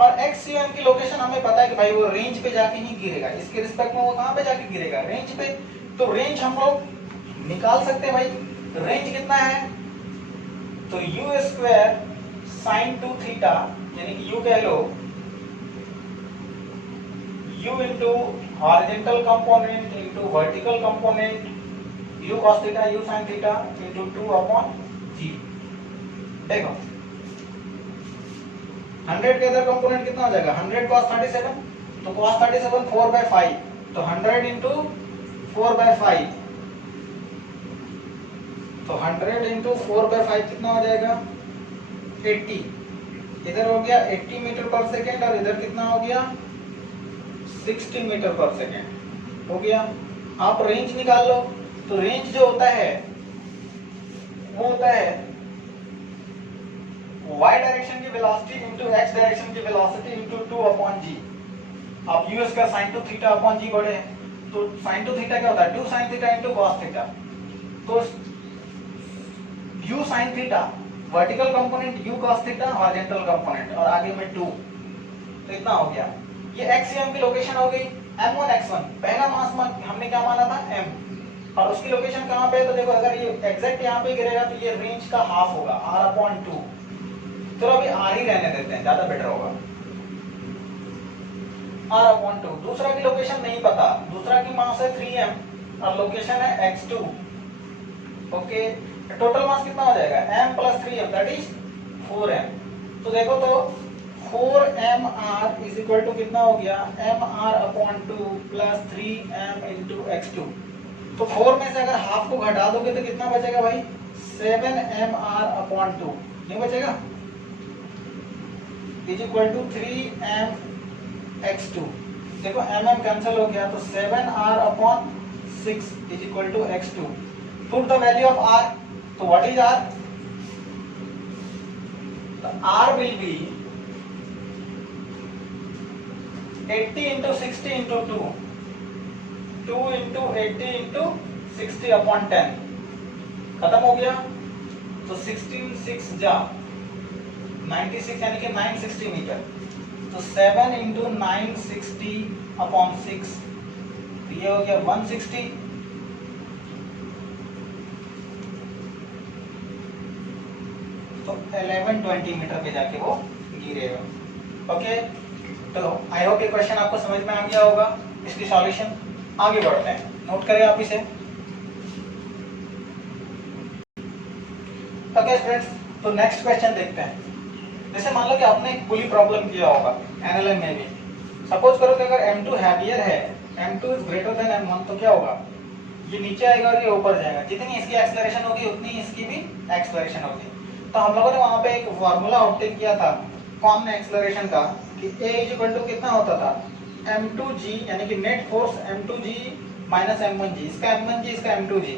और XCOM की लोकेशन हमें पता है कि भाई वो रेंज पे जाके ही गिरेगा, इसके रिस्पेक्ट में वो कहां पे जाके गिरेगा, रेंज पे। तो रेंज हम लोग निकाल सकते हैं भाई, रेंज कितना है, तो u स्क्वायर साइन 2 थीटा, यानी कि u कह लो u into horizontal component into vertical component, u cos theta u sin theta into 2 upon g। देखो 100 के अंदर कंपोनेंट कितना हो जाएगा 100 cos 37, तो cos 37 4/5, तो 100 इंटू 4/5, तो 100 इंटू 4/5 कितना हो जाएगा 80, इधर हो गया 80 मीटर पर सेकेंड और इधर कितना हो गया 60 मीटर पर सेकेंड हो गया। आप रेंज निकाल लो, तो रेंज जो होता है वो होता है y डायरेक्शन की वेलोसिटी इनटू x डायरेक्शन की वेलोसिटी इनटू 2 अपॉन g। आप u का sin 2 थीटा अपॉन g बढ़े, तो sin 2 थीटा क्या होता है 2 sin theta into cos theta, तो u sin theta vertical component u cos theta horizontal component और आगे में 2, तो इतना हो गया। ये XCOM की लोकेशन हो गई। m1 x1 पहला मास हमने क्या माना था m, और उसकी लोकेशन कहां पे है, तो देखो अगर ये एग्जैक्ट यहाँ पे गिरेगा तो ये रेंज का हाफ होगा r/2। चलो अभी r ही रहने देते हैं, ज्यादा बेटर होगा, r/2। दूसरा की लोकेशन नहीं पता, दूसरा की मास है 3m और लोकेशन है x2, ओके, टोटल मास कितना हो जाएगा m plus 3m that is 4m। तो देखो तो 4mr इज इक्वल टू कितना हो गया mr/2 plus 3m into x2। तो 4 में से अगर हाफ को घटा दोगे तो कितना बचेगा भाई 7mr/2, नहीं बचेगा, इज इक्वल टू 3mx2। देखो mm कैंसिल हो गया, तो 7r/6 is equal to x2। Put the value of r, तो व्हाट इज r, तो r will be 80 into 60 into 2, 2 into 80 into 60 upon 10, खत्म हो गया। तो 16 6 जा 96 यानी कि 960 मीटर, तो 7 into 960 upon 6 तो ये हो गया 160, तो 1120 मीटर पे जाके वो गिरेगा। ओके, तो आई होप ये क्वेश्चन आपको समझ में आ गया होगा। इसकी सॉल्यूशन आगे बढ़ते हैं, नोट करें आप इसे। ओके स्टूडेंट्स, तो नेक्स्ट क्वेश्चन देखते हैं। जैसे मान लो कि आपने एक पुली प्रॉब्लम किया होगा एनएलएम में भी। सपोज करो कि अगर m2 हैवियर है, m2 is greater than m1, तो क्या होगा, ये नीचे आएगा और ये ऊपर जाएगा। जितनी इसकी एक्सेलरेशन होगी उतनी इसकी भी एक्सेलरेशन होगी। तो हम लोगों ने वहां पे एक फार्मूला ऑब्टेन किया था कॉमन एक्सेलरेशन का कि A इक्वल टू कितना होता था, m2g, यानी कि net force m2g minus m1g, इसका m1g इसका m2g।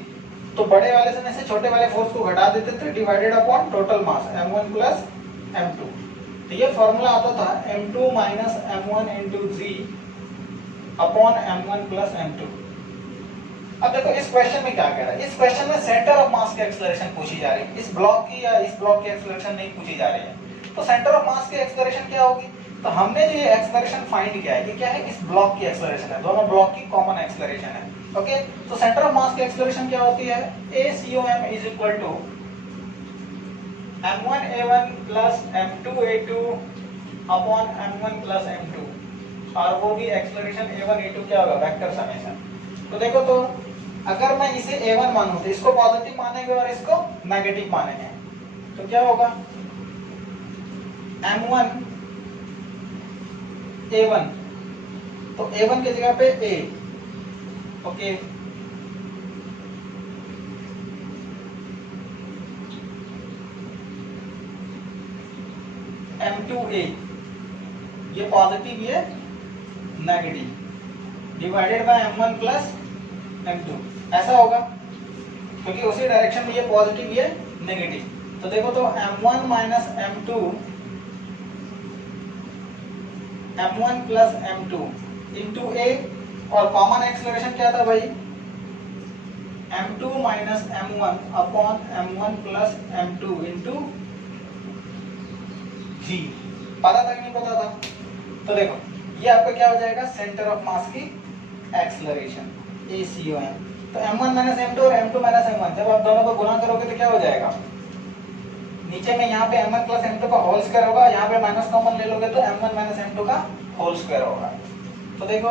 तो बड़े वाले से में से छोटे वाले फोर्स को घटा देते थे, divided upon total mass m1 plus m2। तो ये फार्मूला आता था m2 minus m1 into g upon m1 plus m2। अब देखो इस क्वेश्चन में क्या कह रहा है, इस क्वेश्चन में सेंटर ऑफ मास की एक्सेलरेशन पूछी जा रही है, इस ब्लॉक की या इस ब्लॉक की एक्सेलरेशन नहीं पूछी जा रही है। तो सेंटर ऑफ मास की एक्सेलरेशन क्या होगी, तो हमने जो ये एक्सेलरेशन फाइंड किया है ये क्या है, इस ब्लॉक की एक्सेलरेशन है, दोनों ब्लॉक की कॉमन एक्सेलरेशन है। ओके, तो सेंटर ऑफ मास की एक्सेलरेशन क्या होती है, ACOM is equal to m1a1 plus m2a2 upon m1 plus m2, और वो भी एक्सेलरेशन a1 a2 क्या होगा, वेक्टर समेशन। तो देखो, तो अगर मैं इसे a1 मानूं तो इसको पॉजिटिव मानेंगे और इसको नेगेटिव मानेंगे, तो क्या होगा, m1 a1, तो a1 की जगह पे a, ओके, m2a, ये पॉजिटिव ये negative, divided by m1 plus m2, ऐसा होगा क्योंकि उसी डायरेक्शन में ये पॉजिटिव ये नेगेटिव। तो देखो, तो m1 minus m2, m1 plus m2 into a, और कॉमन एक्सेलरेशन क्या था भाई, m2 minus m1 upon m1 plus m2 into g। पता था कि नहीं पता था? तो देखो ये आपका क्या हो जाएगा, सेंटर ऑफ मास की एक्सेलरेशन ACOM। तो m1 माइनस m2 और m2 माइनस m1, जब आप दोनों को गुणा करोगे तो क्या हो जाएगा, नीचे में यहाँ पे m1 प्लस m2 का होल स्क्वायर होगा, यहाँ पे माइनस कॉमन ले लोगे तो m1 माइनस m2 का होल स्क्वायर होगा। तो देखो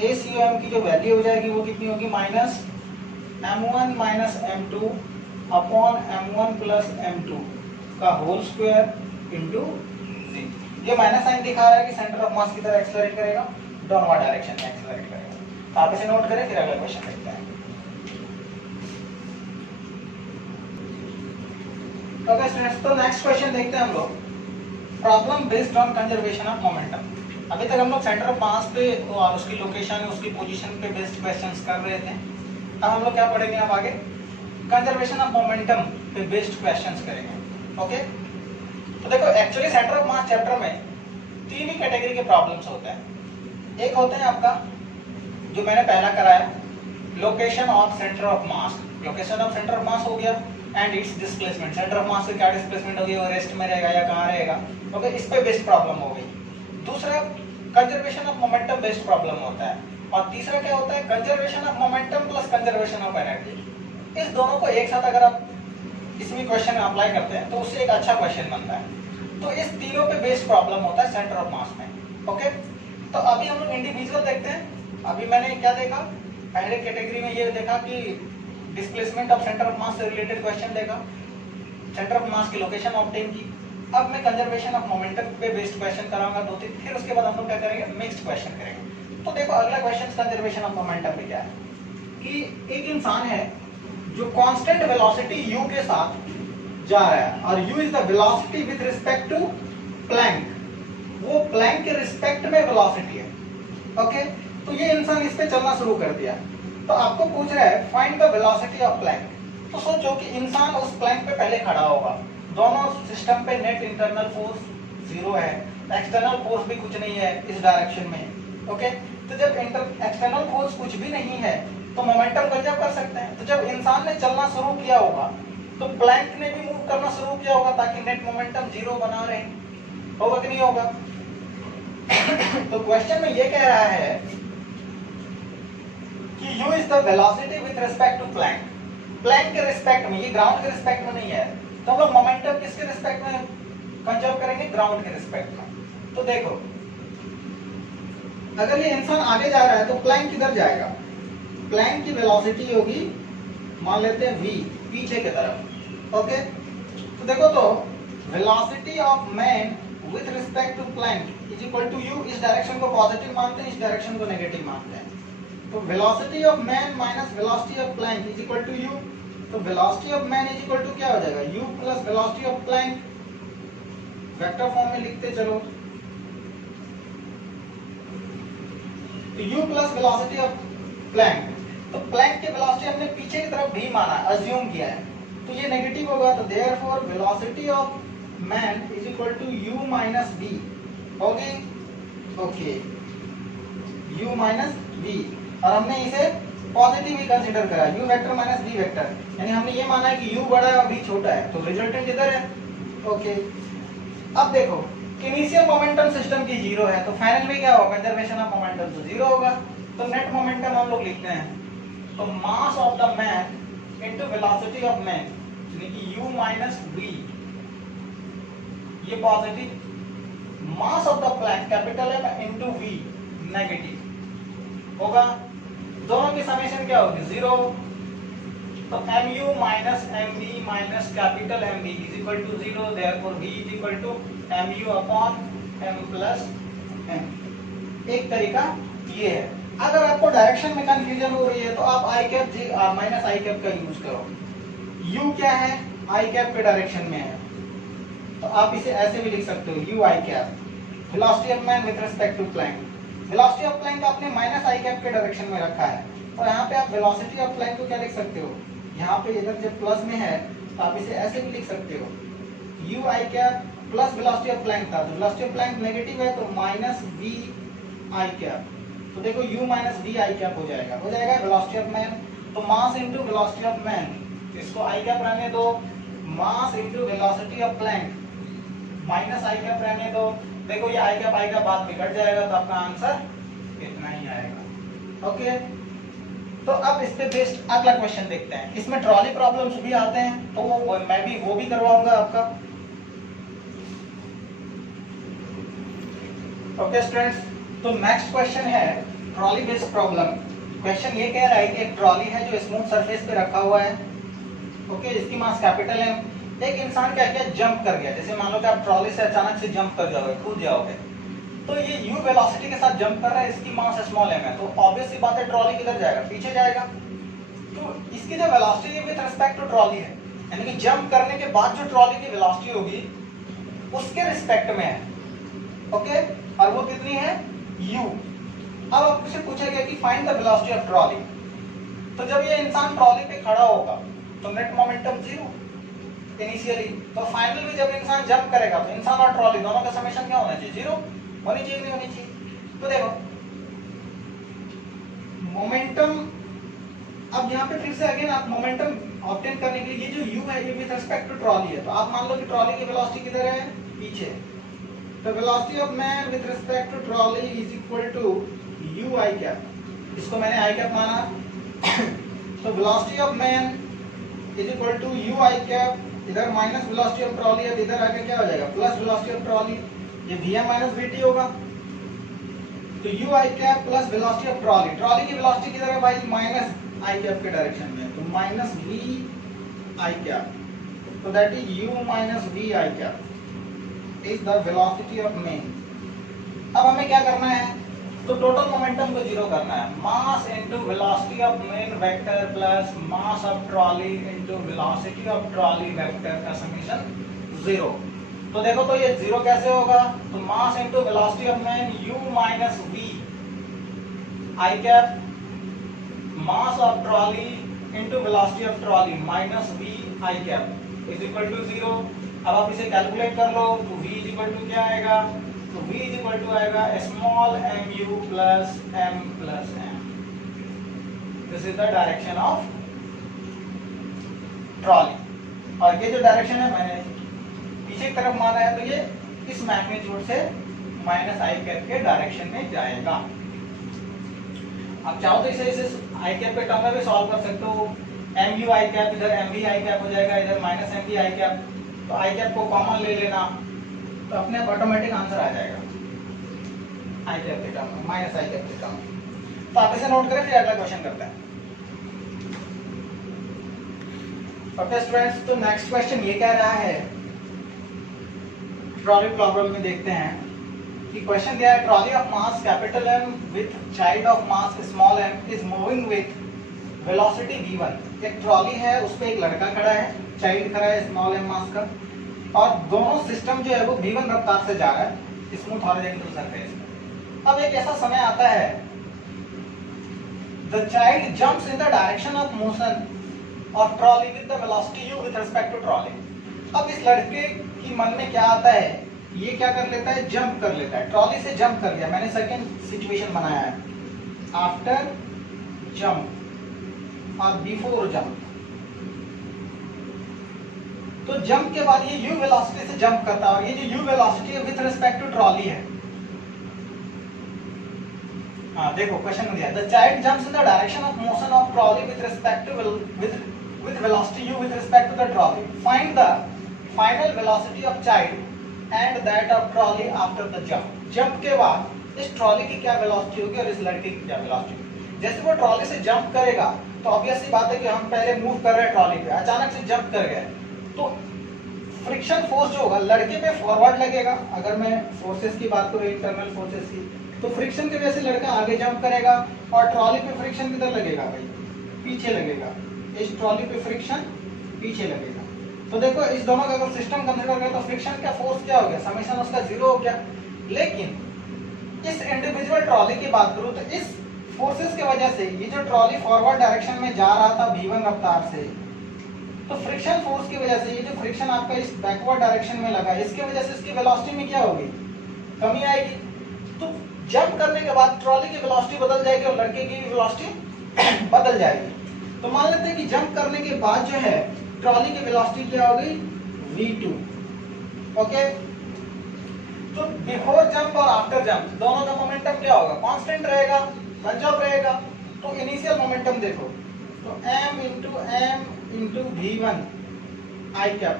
ACOM की जो वैल्यू हो जाएगी वो कितनी होगी, minus m1 minus m2 upon m1 plus m2 का होल स्क्वायर इंटू जी। ये माइनस साइन दिखा रहा है कि सेंटर ऑफ मास की तरफ एक्सेलरेट करेगा, डाउनवर्ड डायरेक्शन में एक्सेलरेट करेगा। तो आप इसे नोट करें, फिर अगला क्वेश्चन देखते हैं। ओके स्टूडेंट्स, तो नेक्स्ट क्वेश्चन देखते हैं हम लोग, problem based on conservation of momentum. अभी तक हम लोग सेंटर ऑफ मास पे और उसकी लोकेशन, उसकी पोजीशन पे बेस्ड क्वेश्चंस कर रहे थे। अब हम लोग क्या पढ़ेंगे, अब आगे कंजर्वेशन ऑफ मोमेंटम पे बेस्ड क्वेश्चंस करेंगे। ओके, तो देखो actually centre of mass chapter में तीन ही कैटेगरी के प्रॉब्लम्स होते हैं। एक होते हैं आपका जो मैंने पहला कराया, location of centre of mass, location of centre of मास हो गया, and it's displacement, centre of मास से क्या डिस्प्लेसमेंट होगी, वो रेस्ट में रहेगा या कहाँ रहेगा। ओके, इस पे बेस्ड प्रॉब्लम हो गई। दूसरा conservation of momentum based problem होता है, और तीसरा क्या होता है, conservation of momentum plus conservation of energy. इस दोनों को एक साथ अगर आप इसमें क्वेश्चन में अप्लाई करते हैं तो उससे एक अच्छा क्वेश्चन बनता है। तो इस तीनों पे बेस्ड प्रॉब्लम होता है सेंटर ऑफ मास में। ओके, तो अभी हम लोग इंडिविजुअल देखते हैं। अभी मैंने क्या देखा, पहले कैटेगरी में ये देखा कि डिस्प्लेसमेंट ऑफ सेंटर ऑफ मास से रिलेटेड क्वेश्चन देखा, सेंटर ऑफ मास की लोकेशन ऑब्टेन की। अब मैं कंजर्वेशन ऑफ मोमेंटम पे बेस्ड क्वेश्चन कराऊंगा दो तीन, फिर उसके बाद हम लोग क्या करेंगे, मिक्स्ड क्वेश्चन करेंगे। तो देखो अगला क्वेश्चन कंजर्वेशन ऑफ मोमेंटम पे क्या है कि एक इंसान है जो कांस्टेंट वेलोसिटी u के साथ जा रहा है, और u is the velocity with respect to plank, वो प्लैंक के रिस्पेक्ट में वेलोसिटी है। ओके, तो ये इंसान इस पे चलना शुरू कर दिया। तो आपको पूछ रहा है find the velocity of plank. तो सोचो कि इंसान उस प्लैंक पे पहले खड़ा होगा, दोनों सिस्टम पे नेट इंटरनल फोर्स 0 है, एक्सटर्नल फोर्स भी कुछ नहीं है इस डायरेक्शन में। ओके, तो जब एक्सटर्नल फोर्स कुछ भी नहीं है तो मोमेंटम कंजर्व कर सकते हैं। तो जब इंसान ने चलना शुरू किया होगा तो प्लैंक ने भी मूव करना शुरू किया होगा ताकि नेट मोमेंटम 0 बना रहे, होगा कि नहीं होगा। तो क्वेश्चन में ये कह रहा है u is the velocity with respect to plank. Plank के रिस्पेक्ट में, ये ग्राउंड के रिस्पेक्ट में नहीं है, तो हम लोग मोमेंटम किसके रिस्पेक्ट में कंजर्व करेंगे? ग्राउंड के रिस्पेक्ट में। तो देखो अगर ये इंसान आगे जा रहा है तो प्लैंक किधर जाएगा? प्लैंक की वेलोसिटी होगी, मान लेते हैं v, पीछे की तरफ। ओके, तो देखो तो velocity of man with respect to plank is equal to u। इस डायरेक्शन को पॉजिटिव मानते हैं, इस डायरेक्शन को नेगेटिव मानते हैं। तो velocity of man minus velocity of plank is equal to u। तो velocity of man is equal to क्या हो जाएगा? u plus velocity of plank. Vector form में लिखते चलो, तो u plus velocity of plank. तो प्लैंक की वेलोसिटी हमने पीछे की तरफ भी माना, अज्यूम किया है, तो ये नेगेटिव होगा। तो therefore velocity of man is equal to u minus v होगी। ओके, u माइनस v, और हमने इसे पॉजिटिव ही कंसीडर करा, u vector minus v vector, यानी हमने ये माना है कि u बड़ा है और v छोटा है, तो रिजल्टेंट इधर है। ओके, अब देखो इनिशियल मोमेंटम सिस्टम की जीरो है, तो फाइनल में क्या होगा? कंजर्वेशन ऑफ मोमेंटम तो जीरो होगा। तो नेट मोमेंटम हम लोग लिखते हैं, तो mass of the man into velocity of man, यानी कि u माइनस v, ये positive, mass of the plank capital M into v negative होगा। दोनों की समेशन क्या होगी? जीरो। तो mu minus mv minus capital MV is equal to zero, therefore v is equal to mu upon m plus m। एक तरीका ये है। अगर आपको डायरेक्शन में कंफ्यूजन हो रही है तो आप i cap minus i cap का यूज करो। u क्या है? i कैप के डायरेक्शन में है, तो आप इसे ऐसे भी लिख सकते हो, u i cap velocity of man with respect to plank. Velocity of plank आपने माइनस i कैप के डायरेक्शन में रखा है, और यहाँ पे आप वेलोसिटी ऑफ प्लैंक को क्या लिख सकते हो? यहाँ पे इधर जब प्लस में है तो आप इसे ऐसे भी लिख सकते हो, u i cap plus velocity of Planck था, तो वेलोसिटी ऑफ प्लैंक नेगेटिव है, तो माइनस v i कैप। तो देखो u minus v i cap हो जाएगा वेलोसिटी ऑफ मैन। तो mass into velocity of man, इसको i कैप रहने दो, मास into velocity of Planck minus i cap रहने दो। देखो ये i कैप बाद में कट जाएगा, तो आपका आंसर इतना ही आएगा। ओके, तो अब इस पे बेस्ड अगला क्वेश्चन देखते हैं। इसमें ट्रॉली प्रॉब्लम्स भी आते हैं, तो मैं भी वो भी करवाऊंगा आपका। ओके स्टूडेंट्स, तो नेक्स्ट क्वेश्चन है ट्रॉली बेस्ड प्रॉब्लम। क्वेश्चन ये कह रहा है कि एक ट्रॉली है जो स्मूथ सरफेस पे रखा हुआ है। ओके, इसकी मास कैपिटल है। एक इंसान क्या किया? जंप कर गया। जैसे मान लो कि आप ट्रॉली से अचानक से जंप कर जाओगे, कूद जाओगे, तो ये u वेलोसिटी के साथ जंप कर रहा है, इसकी मास स्मॉल m है, तो ऑब्वियस सी बात है ट्रॉली किधर जाएगा? पीछे जाएगा। तो इसकी जो वेलोसिटी है विद रिस्पेक्ट टू ट्रॉली है, यानी कि जंप करने के बाद जो ट्रॉली की वेलोसिटी होगी उसके रिस्पेक्ट में है। ओके, और वो कितनी है? u। अब आपसे पूछा गया कि find the velocity of trolley. तो जब ये इंसान ट्रॉली पे खड़ा होगा तो नेट मोमेंटम जीरो इनिशियली, तो फाइनल में जब इंसान जंप करेगा तो इंसान और ट्रॉली दोनों का समेशन क्या होना चाहिए? जीरो होनी चाहिए, नहीं होनी चाहिए? तो देखो मोमेंटम, अब यहाँ पे फिर से अगेन आप मोमेंटम ऑब्टेन करने के लिए, ये जो u है ये विद रिस्पेक्ट टू ट्रॉली है, तो आप मान लो कि ट्रॉली की वेलोसिटी किधर है? पीछे। तो velocity of man with respect to trolley is equal to u i cap, इसको मैंने i कैप माना। तो velocity of man is equal to u i cap, इधर माइनस वेलोसिटी ऑफ ट्रॉली है, इधर आके क्या हो जाएगा? प्लस वेलोसिटी ऑफ ट्रॉली, ये vm माइनस vt होगा। तो u i cap plus velocity of trolley, trolley की वेलोसिटी किधर है भाई? माइनस i कैप के डायरेक्शन में, तो माइनस v i कैप, तो that is u minus v i cap is the velocity of man. अब हमें क्या करना है? तो टोटल मोमेंटम को जीरो करना है। Mass into velocity of man vector plus mass of trolley into velocity of trolley vector का समेशन जीरो। तो देखो तो ये जीरो कैसे होगा? तो mass into velocity of man u minus v i cap, mass of trolley into velocity of trolley minus v i cap is equal to zero. अब आप इसे कैलकुलेट कर लो, तो v इज इक्वल टू क्या आएगा? तो v इज इक्वल टू आएगा small mu plus m plus m। This is the direction of trolley, और ये जो डायरेक्शन है मैंने पीछे की तरफ माना है, तो ये इस मैग्नीट्यूड से माइनस i कैप के डायरेक्शन में जाएगा। आप चाहो तो इसे आई कैप के टर्म में भी सॉल्व कर सकते हो। एम यू आई कैप, इधर एम वी आई कैप हो जाएगा, इधर minus M we I cap, तो आई कैप को कॉमन ले लेना तो अपने आप ऑटोमेटिक आंसर आ जाएगा आई कैप के टर्म में, माइनस आई कैप के टर्म में। तो आप इसे नोट करें, फिर अगला क्वेश्चन करते हैं। ओके स्टूडेंट्स, तो नेक्स्ट क्वेश्चन ये कह रहा है, ट्रॉली प्रॉब्लम में देखते हैं कि क्वेश्चन दिया है, trolley of mass capital m with child of mass small m is moving with velocity v1। एक ट्रॉली है, उस पे एक लड़का खड़ा है, चाइल्ड खड़ा है स्मॉल एम मास का, और दोनों सिस्टम जो है वो v1 रफ्तार से जा रहा है स्मूथ हॉरिजॉन्टल सरफेस। अब एक ऐसा समय आता है, the child jumps in the direction of motion of trolley with the velocity u with respect to trolley. अब इस लड़के की मन में क्या आता है, ये क्या कर लेता है, जंप कर लेता है, ट्रॉली से जंप कर लिया। मैंने सेकंड सिचुएशन बनाया है, आफ्टर जंप और बिफोर जंप। तो जंप के बाद ये u वेलोसिटी से जंप करता है, और ये जो u वेलोसिटी है विद रिस्पेक्ट टू ट्रॉली है। हाँ देखो क्वेश्चन में दिया, the child jumps in the direction of motion of trolley with respect to with velocity u with respect to the trolley. Find the final velocity of child and that of trolley after the jump. Jump के बाद इस ट्रॉली की क्या वेलोसिटी होगी और इस लड़के की क्या वेलोसिटी होगी। जैसे वो ट्रॉली से जंप करेगा तो ऑब्वियस सी बात है कि हम पहले मूव कर रहे हैं ट्रॉली पे, अचानक से जंप कर गए तो फ्रिक्शन फोर्स जो होगा लड़के पे फॉरवर्ड लगेगा। अगर मैं फोर्सेस की बात करूँ, इंटरनल फोर्सेस की, तो फ्रिक्शन की वजह से लड़का आगे जंप करेगा, और ट्रॉली पे फ्रिक्शन किधर लगेगा भाई, पीछे लगेगा। इस ट्रॉली पे फ्रिक्शन पीछे लगेगा। तो देखो इस दोनों का अगर सिस्टम कंसीडर करें तो फ्रिक्शन का फोर्स क्या हो गया, समेशन उसका 0 हो गया। लेकिन इस इंडिविजुअल ट्रॉली की बात करूं तो इस फोर्सेस की वजह से ये जो ट्रॉली फॉरवर्ड डायरेक्शन में जा रहा था v1 रफ्तार से, तो फ्रिक्शन फोर्स की वजह से ये जो फ्रिक्शन आपका इस बैकवर्ड डायरेक्शन में लगा, इसकी वजह से इसकी वेलोसिटी में क्या होगी, कमी आएगी। तो जंप करने के बाद ट्रॉली की वेलोसिटी बदल जाएगी और लड़के की वेलोसिटी बदल जाएगी। तो मान लेते हैं कि जंप करने के बाद जो है ट्रॉली की वेलोसिटी क्या होगी, v2। ओके, तो बिफोर जंप और आफ्टर जंप दोनों का मोमेंटम क्या होगा, कांस्टेंट रहेगा, कंजर्व रहेगा। तो इनिशियल मोमेंटम देखो, तो m into v1 i cap,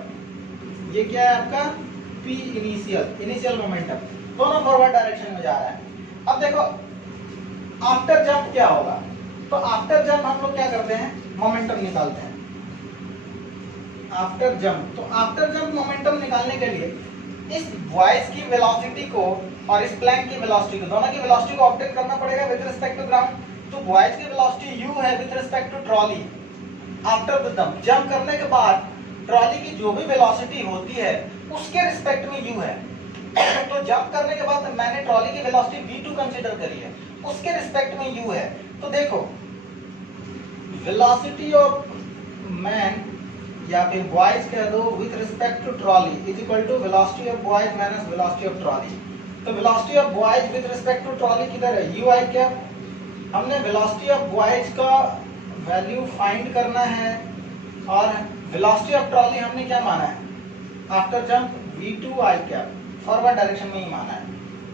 ये क्या है आपका p इनिशियल मोमेंटम, दोनों फॉरवर्ड डायरेक्शन में जा रहा है। अब देखो आफ्टर जंप क्या होगा, तो आफ्टर जंप हम लोग क्या करते हैं, मोमेंटम निकालते हैं आफ्टर जंप। तो आफ्टर जंप मोमेंटम निकालने के लिए इस वॉइस की वेलोसिटी को और इस प्लैंक की वेलोसिटी को, दोनों की वेलोसिटी को ऑब्टेन करना पड़ेगा विद रिस्पेक्ट टू ग्राउंड। तो वॉइस की वेलोसिटी u है with respect to trolley after the jump करने के बाद ट्रॉली की जो भी वेलोसिटी होती है उसके रिस्पेक्ट में u है। तो जंप करने के बाद मैंने ट्रॉली की वेलोसिटी v2 कंसीडर करी है, उसके रिस्पेक्ट में u है। तो देखो वेलोसिटी ऑफ मैन या फिर बॉयज कह दो with respect to trolley is equal to velocity of boys minus velocity of trolley. तो velocity of boys with respect to trolley किधर है, u आई कैप। हमने वेलोसिटी ऑफ बॉयज का वैल्यू फाइंड करना है, और वेलोसिटी ऑफ ट्रॉली हमने क्या माना है, after jump v2 i cap, forward direction में ही माना है।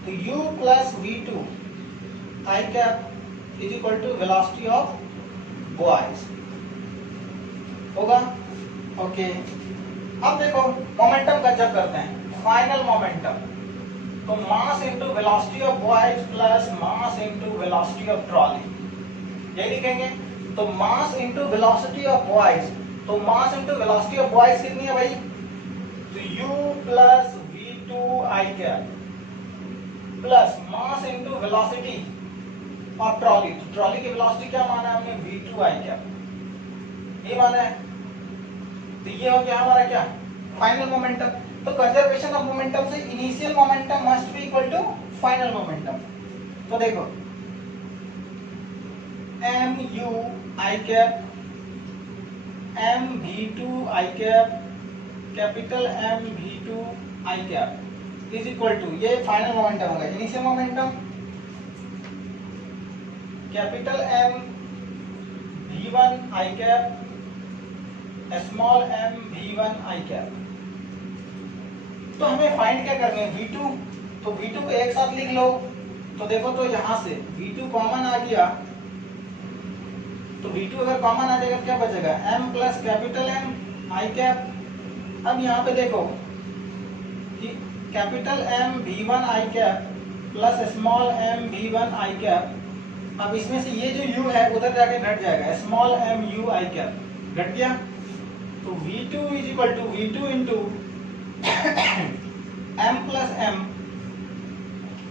तो u plus v2 i cap is equal to velocity of boys होगा। ओके, अब देखो मोमेंटम कंजर्व करते हैं, फाइनल मोमेंटम। तो mass into velocity of boys plus mass into velocity of trolley, ये लिखेंगे। तो mass into velocity of boys, तो mass into velocity of boys कितनी है भाई, तो u plus v2 i cap plus mass into velocity of trolley. तो ट्रॉली की वेलोसिटी क्या माना है हमने, v2 आई कैप, ये माना है। तो ये हो गया हमारा क्या, फाइनल मोमेंटम। तो कंजर्वेशन ऑफ मोमेंटम से initial momentum must be equal to final momentum. तो देखो m u i cap m v2 i cap capital M v2 i cap is equal to, ये फाइनल मोमेंटम होगा। Initial momentum capital M v1 i cap small m v1 i cap. तो हमें फाइंड क्या करना है, v2। तो v2 को एक साथ लिख लो, तो देखो तो यहाँ से v2 कॉमन आ गया, V2 अगर कॉमन आ जाएगा क्या बचेगा, m plus capital M i cap. अब यहाँ पे देखो कि capital M V1 i cap plus small m V1 i cap. अब इसमें से ये जो u है उधर जाके घट जाएगा, small m u i cap घट गया। तो V2 is equal to V2 into m plus m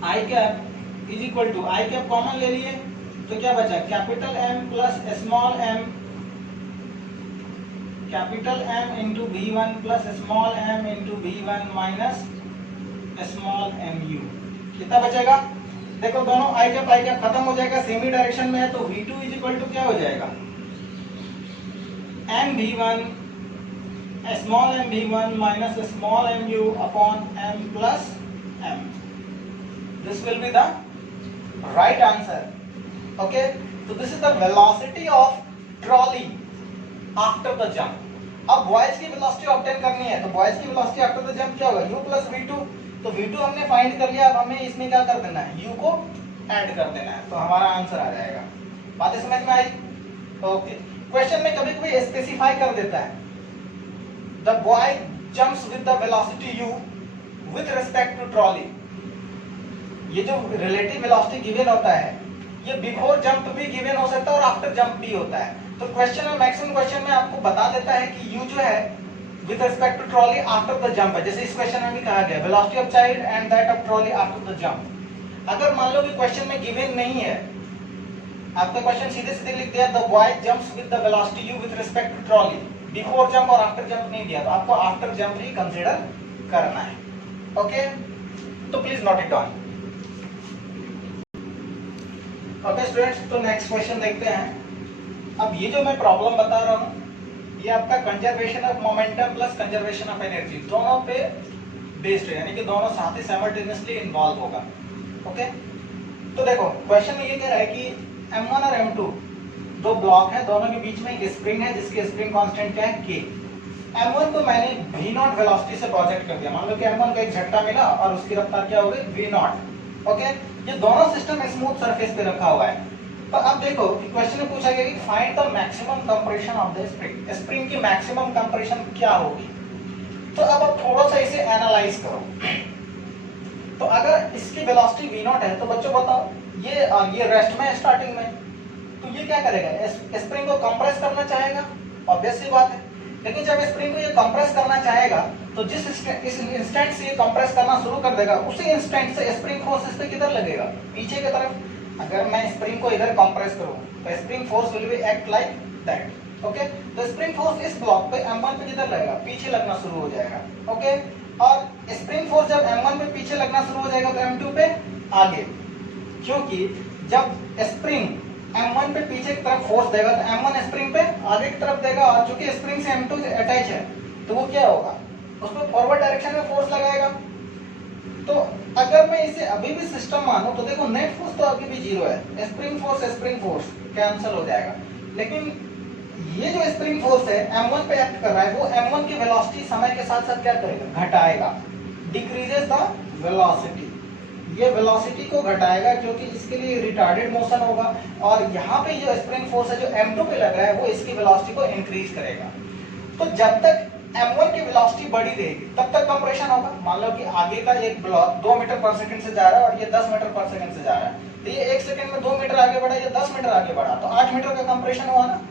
i cap is equal to, i cap common ले लिए तो क्या बचा, capital M plus small m, capital M into V1 plus small m into V1 minus small mu। कितना बचेगा, देखो दोनों आई कैप खत्म हो जाएगा, सेमी डायरेक्शन में है, तो V2 इज इक्वल टू क्या हो जाएगा, m V1 small m V1 minus small mu upon m plus m। This will be the right answer. Okay, so this is the velocity of trolley after the jump. अब बॉयज की वेलोसिटी ऑब्टेन करनी है, तो बॉयज की वेलोसिटी आफ्टर द जंप क्या होगा, u प्लस v2। तो v2 हमने फाइंड कर लिया, अब हमें इसमें क्या कर देना है, u को ऐड कर देना है, तो हमारा आंसर आ जाएगा। बात समझ में आई? ओके, क्वेश्चन में कभी कभी स्पेसिफाई कर देता है, the boy jumps with the velocity u with respect to trolley. ये जो रिलेटिव वेलोसिटी गिवन होता है, ये बिफोर जंप भी गिवन हो सकता है और आफ्टर जंप भी होता है। तो क्वेश्चन में मैक्सिमम क्वेश्चन में आपको बता देता है कि u जो है with respect to trolley after the jump है, जैसे इस क्वेश्चन में भी कहा गया velocity of child and that of trolley after the jump. अगर मान लो कि क्वेश्चन में गिवन नहीं है, आपका क्वेश्चन सीधे सीधे लिख दिया the boy jumps with the velocity u with respect to trolley, before jump और आफ्टर जंप नहीं दिया, तो आपको आफ्टर जंप ही कंसीडर करना है। ओके, तो please note it down. Okay students, तो नेक्स्ट क्वेश्चन देखते हैं। अब ये जो मैं प्रॉब्लम बता रहा हूँ, ये आपका conservation of momentum plus conservation of energy दोनों पे बेस्ड है, यानी कि दोनों साथ ही साइमल्टेनियसली इन्वॉल्व होगा। ओके, तो देखो क्वेश्चन में ये कह रहा है कि m1 और m2 दो ब्लॉक है, दोनों के बीच में एक स्प्रिंग है जिसकी स्प्रिंग कांस्टेंट क्या है, k। m1 को मैंने v0 वेलोसिटी से प्रोजेक्ट कर दिया, मान लो कि m1 को एक झटका मिला और उसकी रफ्तार क्या हो गई, v0। ओके, ये दोनों सिस्टम स्मूथ सरफेस पे रखा हुआ है। तो अब देखो कि क्वेश्चन में पूछा गया कि find the maximum compression of the spring, spring की मैक्सिमम कंप्रेशन क्या होगी। तो अब आप थोड़ा सा इसे एनालाइज करो। तो अगर इसकी वेलोसिटी v0 है, तो बच्चों बताओ ये रेस्ट में है स्टार्टिंग में, तो ये क्या करेगा, स्प्रिंग को कंप्रेस करना चाहेगा, ऑब्वियस सी बात है। लेकिन जब स्प्रिंग को ये कंप्रेस करना चाहेगा, तो जिस इस इंस्टेंट से ये कंप्रेस करना शुरू कर देगा, उसी इंस्टेंट से स्प्रिंग फोर्स इस पे किधर लगेगा, पीछे की तरफ। अगर मैं स्प्रिंग को इधर कंप्रेस करूं, तो spring force will be act like that. Okay, तो स्प्रिंग फोर्स इस ब्लॉक पे m1 पे किधर लगेगा, पीछे लगना शुरू हो जाएगा। ओके, और स्प्रिंग फोर्स जब m1 पे पीछे लगना शुरू हो जाएगा, तो m2 पे आगे, क्योंकि जब स्प्रिंग m1 पे पीछे की तरफ फोर्स देगा, तो m1 स्प्रिंग पे आगे की तरफ देगा, और चूंकि स्प्रिंग से m2 से अटैच है, तो वो क्या होगा, उसमें फॉरवर्ड डायरेक्शन में फोर्स लगाएगा। तो अगर मैं इसे अभी भी सिस्टम मानूं, तो देखो नेट फोर्स तो अभी भी जीरो है, स्प्रिंग फोर्स कैंसिल हो जाएगा। लेकिन ये जो स्प्रिंग फोर्स है m1 पे एक्ट कर रहा है, वो m1 की वेलोसिटी समय के साथ साथ क्या करेगा, घटाएगा, डिक्रीजेस द वेलोसिटी। ये वेलोसिटी को घटाएगा क्योंकि इसके लिए रिटार्डेड मोशन होगा, और यहाँ पे जो स्प्रिंग फोर्स है जो m2 पे लग रहा है, वो इसकी वेलोसिटी को इंक्रीज करेगा। तो जब तक m1 की वेलोसिटी बढ़ी रहेगी, तब तक कंप्रेशन होगा। मान लो कि आगे का एक ब्लॉक 2 मीटर पर सेकंड से जा रहा है और ये 10 मीटर पर सेकंड से जा रहा है, तो ये 1 सेकंड में 2 मीटर आगे बढ़ा, ये 10 मीटर आगे बढ़ा, तो 8 मीटर का कंप्रेशन हुआ ना।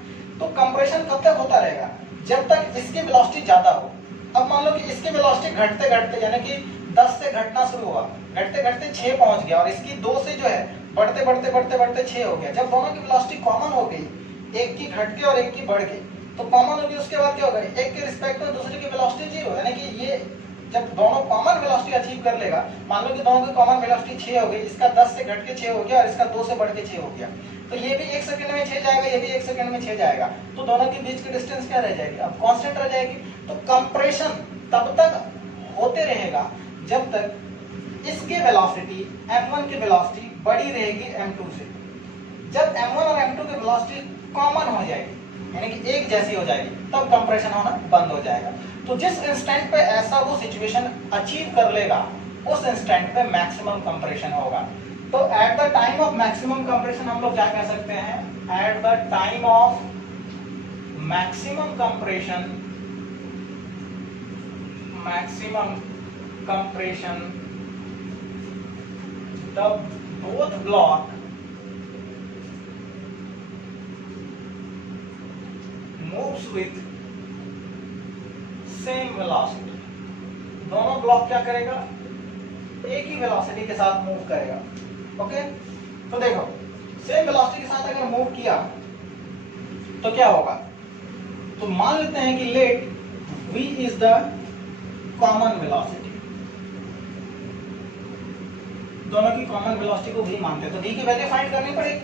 तो कंप्रेशन कब तक होता रहेगा, जब तक इसकी वेलोसिटी ज्यादा हो। अब मान लो कि इसकी वेलोसिटी घटते घटते, यानी कि 10 से घटना शुरू हुआ, घटते घटते 6 पहुंच गया, और इसकी 2 से जो है बढ़ते बढ़ते बढ़ते बढ़ते 6 हो गया। जब दोनों की वेलोसिटी कॉमन हो गई, एक की घट के और एक की बढ़ गई, तो कॉमन होगी, उसके बाद क्या होगा, एक के रिस्पेक्ट में दूसरे की वेलोसिटी जीरो, यानी कि ये जब दोनों कॉमन वेलोसिटी अचीव कर लेगा, मान लो कि दोनों की कॉमन वेलोसिटी 6 हो गई, इसका 10 से घट के 6 हो गया और इसका 2 से बढ़ के 6 हो गया, तो ये भी 1 सेकंड में 6 जाएगा, ये भी 1 सेकंड में 6 जाएगा, तो दोनों के बीच की डिस्टेंस क्या रह जाएगी, अब कांस्टेंट रह जाएगी। तो कंप्रेशन तब तक होते रहेगा जब तक इसके वेलोसिटी m1 की वेलोसिटी बड़ी रहेगी m2 से। जब m1 और m2 की वेलोसिटी कॉमन हो जाएगी, यानी कि एक जैसी हो जाएगी, तब कंप्रेशन होना बंद हो जाएगा। तो जिस इंस्टेंट पे ऐसा वो सिचुएशन अचीव कर लेगा, उस इंस्टेंट पे मैक्सिमम कंप्रेशन होगा। तो at the time of maximum compression हम लोग क्या कह सकते हैं, at the time of maximum compression the both block moves with same velocity। दोनों ब्लॉक क्या करेगा, एक ही वेलोसिटी के साथ मूव करेगा। ओके, तो देखो सेम वेलोसिटी के साथ अगर मूव किया तो क्या होगा, तो मान लेते हैं कि let v is the common velocity, दोनों की कॉमन वेलोसिटी को v मानते हैं, तो v की वैल्यू फाइंड करनी पड़ेगी।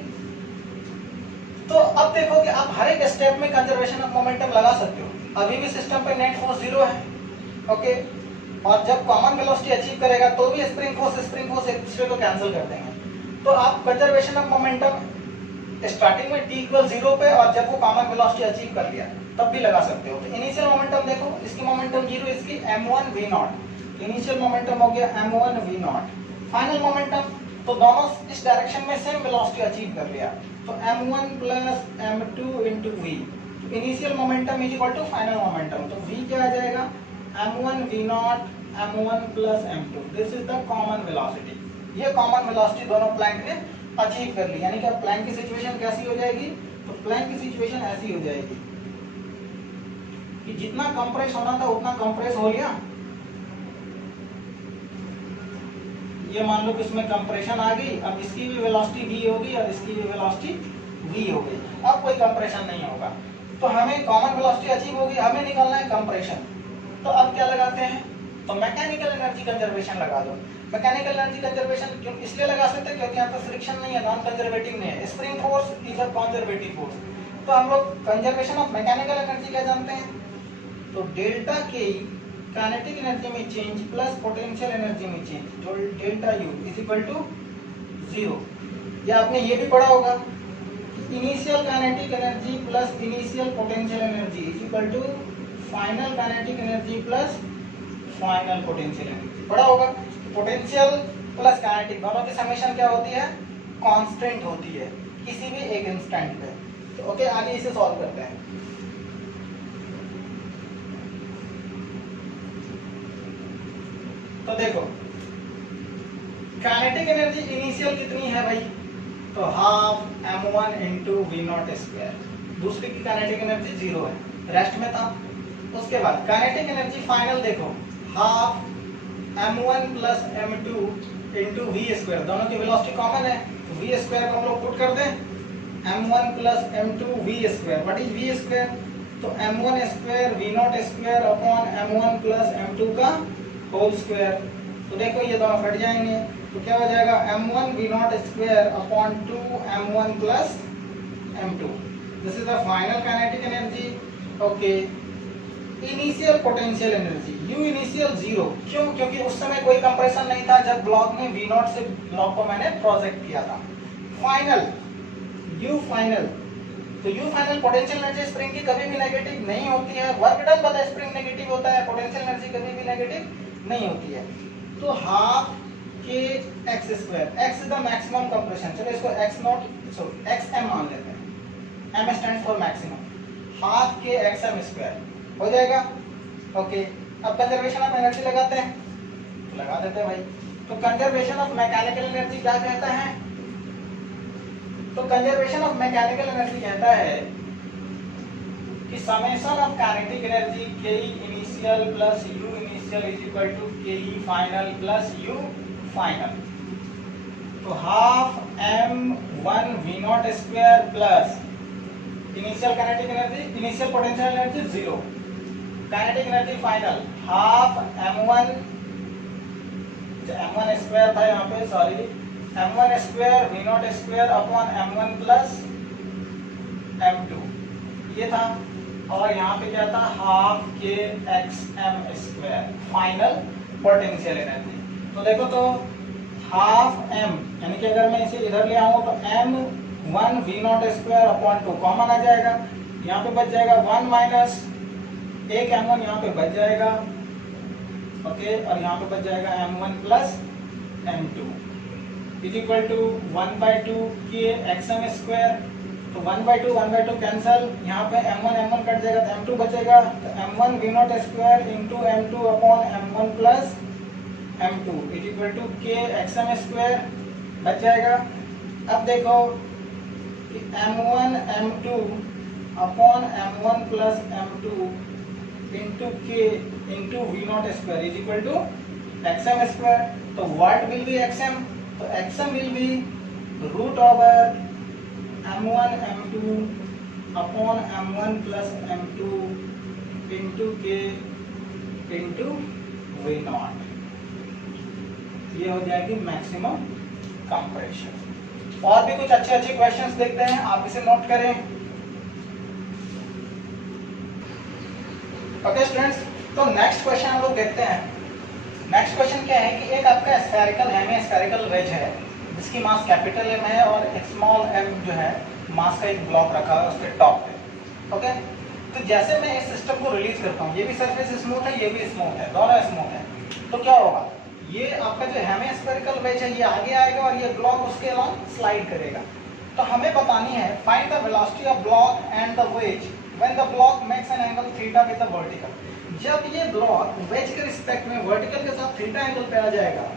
तो अब देखो कि आप हर एक स्टेप में कंजर्वेशन ऑफ मोमेंटम लगा सकते हो। अभी भी सिस्टम पे नेट फोर्स 0 है। ओके, और जब कॉमन वेलोसिटी अचीव करेगा तो भी स्प्रिंग फोर्स एक दूसरे को कैंसिल कर देंगे। तो आप कंजर्वेशन ऑफ मोमेंटम स्टार्टिंग में t इक्वल 0 पे और जब वो कॉमन वेलोसिटी अचीव कर लिया तब भी लगा सकते हो। तो इनिशियल मोमेंटम देखो, इसकी मोमेंटम 0, इसकी m1 v0, इनिशियल मोमेंटम हो गया m1 v0। फाइनल मोमेंटम, तो दोनों इस डायरेक्शन में सेम वेलोसिटी अचीव कर लिया, तो m1 plus m2 into v। तो initial momentum is equal to final momentum, तो v क्या आ जाएगा, m1 v0 m1 plus m2। This is the common velocity. ये कॉमन वेलोसिटी दोनों प्लैंक ने अचीव कर ली। यानी कि प्लैंक की सिचुएशन कैसी हो जाएगी, तो प्लैंक की सिचुएशन ऐसी हो जाएगी कि जितना कंप्रेस होना था उतना कंप्रेस हो लिया। ये मान लो कि इसमें कंप्रेशन आ गई, अब इसकी भी वेलोसिटी v होगी और इसकी भी वेलोसिटी v हो गई। अब कोई कंप्रेशन नहीं होगा, तो हमें कॉमन वेलोसिटी अचीव होगी, हमें निकालना है कंप्रेशन। तो अब क्या लगाते हैं, तो मैकेनिकल एनर्जी कंजर्वेशन लगा दो। मैकेनिकल एनर्जी कंजर्वेशन क्यों इसलिए लगा सकते हैं क्योंकि यहाँ पे फ्रिक्शन नहीं है, नॉन कंजर्वेटिव नहीं है। Spring force is a conservative force. तो हम लोग कंजर्वेशन ऑफ मैकेनिकल एनर्जी क्या जानते हैं, तो डेल्टा के काइनेटिक एनर्जी में चेंज प्लस पोटेंशियल एनर्जी में चेंज, जो delta U is equal to 0। या आपने ये भी पढ़ा होगा initial kinetic energy plus initial potential energy is equal to final kinetic energy plus final potential energy पढ़ा होगा। पोटेंशियल प्लस काइनेटिक दोनों की समेशन क्या होती है, कांस्टेंट होती है किसी भी एक इंस्टेंट पे। तो ओके, आगे इसे सॉल्व करते हैं। तो देखो काइनेटिक एनर्जी इनिशियल कितनी है भाई, तो half m1 into v0 square. दूसरी की काइनेटिक एनर्जी 0 है, रेस्ट में था। उसके बाद काइनेटिक एनर्जी फाइनल देखो, half m1 plus m2 into v square. दोनों की वेलोसिटी कॉमन है, तो v स्क्वायर को हम लोग पुट कर दें, m1 plus m2 v square. What is v square, तो m1 square v0 square upon m1 plus m2 का होल स्क्वायर। तो देखो ये दोनों कट जाएंगे, तो क्या हो जाएगा m1 v0 square upon 2 m1 plus m2। This is the final kinetic energy. Okay, initial potential energy u initial 0, क्यों, क्योंकि उस समय कोई कंप्रेशन नहीं था जब ब्लॉक में v0 से ब्लॉक को मैंने प्रोजेक्ट किया था। फाइनल u फाइनल, तो u final potential energy spring की कभी भी नेगेटिव नहीं होती है। Work done by spring negative होता है, पोटेंशियल एनर्जी कभी भी नेगेटिव नहीं होती है। तो हाफ के X square, X is the maximum compression, चलो इसको X naught sorry X M मान लेते हैं, M stand for maximum, half के एक्स एम स्क्वायर हो जाएगा। ओके, अब कंजर्वेशन ऑफ एनर्जी लगाते हैं, लगा देते हैं भाई। तो कंजर्वेशन ऑफ मैकेनिकल एनर्जी क्या कहता है, तो कंजर्वेशन ऑफ मैकेनिकल एनर्जी कहता है कि summation of kinetic energy K initial plus U initial is equal to K final plus U final. तो half m1 v0 square plus initial kinetic energy, initial potential energy 0, kinetic energy final half m1 square था यहाँ पे, sorry m1 square v0 square upon m1 plus m2 ये था, और यहाँ पे क्या था हाफ के xm square final potential energy. तो देखो तो हाफ m, यानी कि अगर मैं इसे इधर ले आऊँ तो m1 v0 square upon 2 common आ जाएगा, यहाँ पे बच जाएगा 1 माइनस एक m1 यहाँ पे बच जाएगा। ओके, और यहाँ पे बच जाएगा m1 plus m2 is equal to 1/2 के xm स्क्वायर तो 1/2 कैंसल, यहाँ पे m1 कट जाएगा तो m2 बचेगा, तो m1 v0 square into m2 upon m1 plus m2 is equal to k xm square बच जाएगा। अब देखो कि m1 m2 upon m1 plus m2 into k into v0 square is equal to xm square. तो व्हाट विल बी xm? तो xm will be root over m1 m2 upon m1 plus m2 into k into v0। ये हो जाएगी मैक्सिमम कंप्रेशन। और भी कुछ अच्छे अच्छे क्वेश्चंस देखते हैं, आप इसे नोट करें। ओके स्टूडेंट्स, तो नेक्स्ट क्वेश्चन हम लोग देखते हैं। नेक्स्ट क्वेश्चन क्या है कि एक आपका स्फेरिकल हेमी स्फेरिकल वेज है जिसकी मास कैपिटल M है और एक स्मॉल m जो है मास का एक ब्लॉक रखा है उसके टॉप पे। ओके, तो जैसे मैं इस सिस्टम को रिलीज करता हूँ, ये भी सरफेस स्मूथ है, ये भी स्मूथ है, दोनों स्मूथ है, तो क्या होगा, ये आपका जो हेमी स्फेरिकल वेज है ये आगे आएगा और ये ब्लॉक उसके अलॉन्ग स्लाइड करेगा। तो हमें बतानी है find the velocity of block and the ways when the block makes an angle theta with the vertical. जब ये ब्लॉक वेज के रिस्पेक्ट में वर्टिकल के साथ थीटा एंगल पे आ जाएगा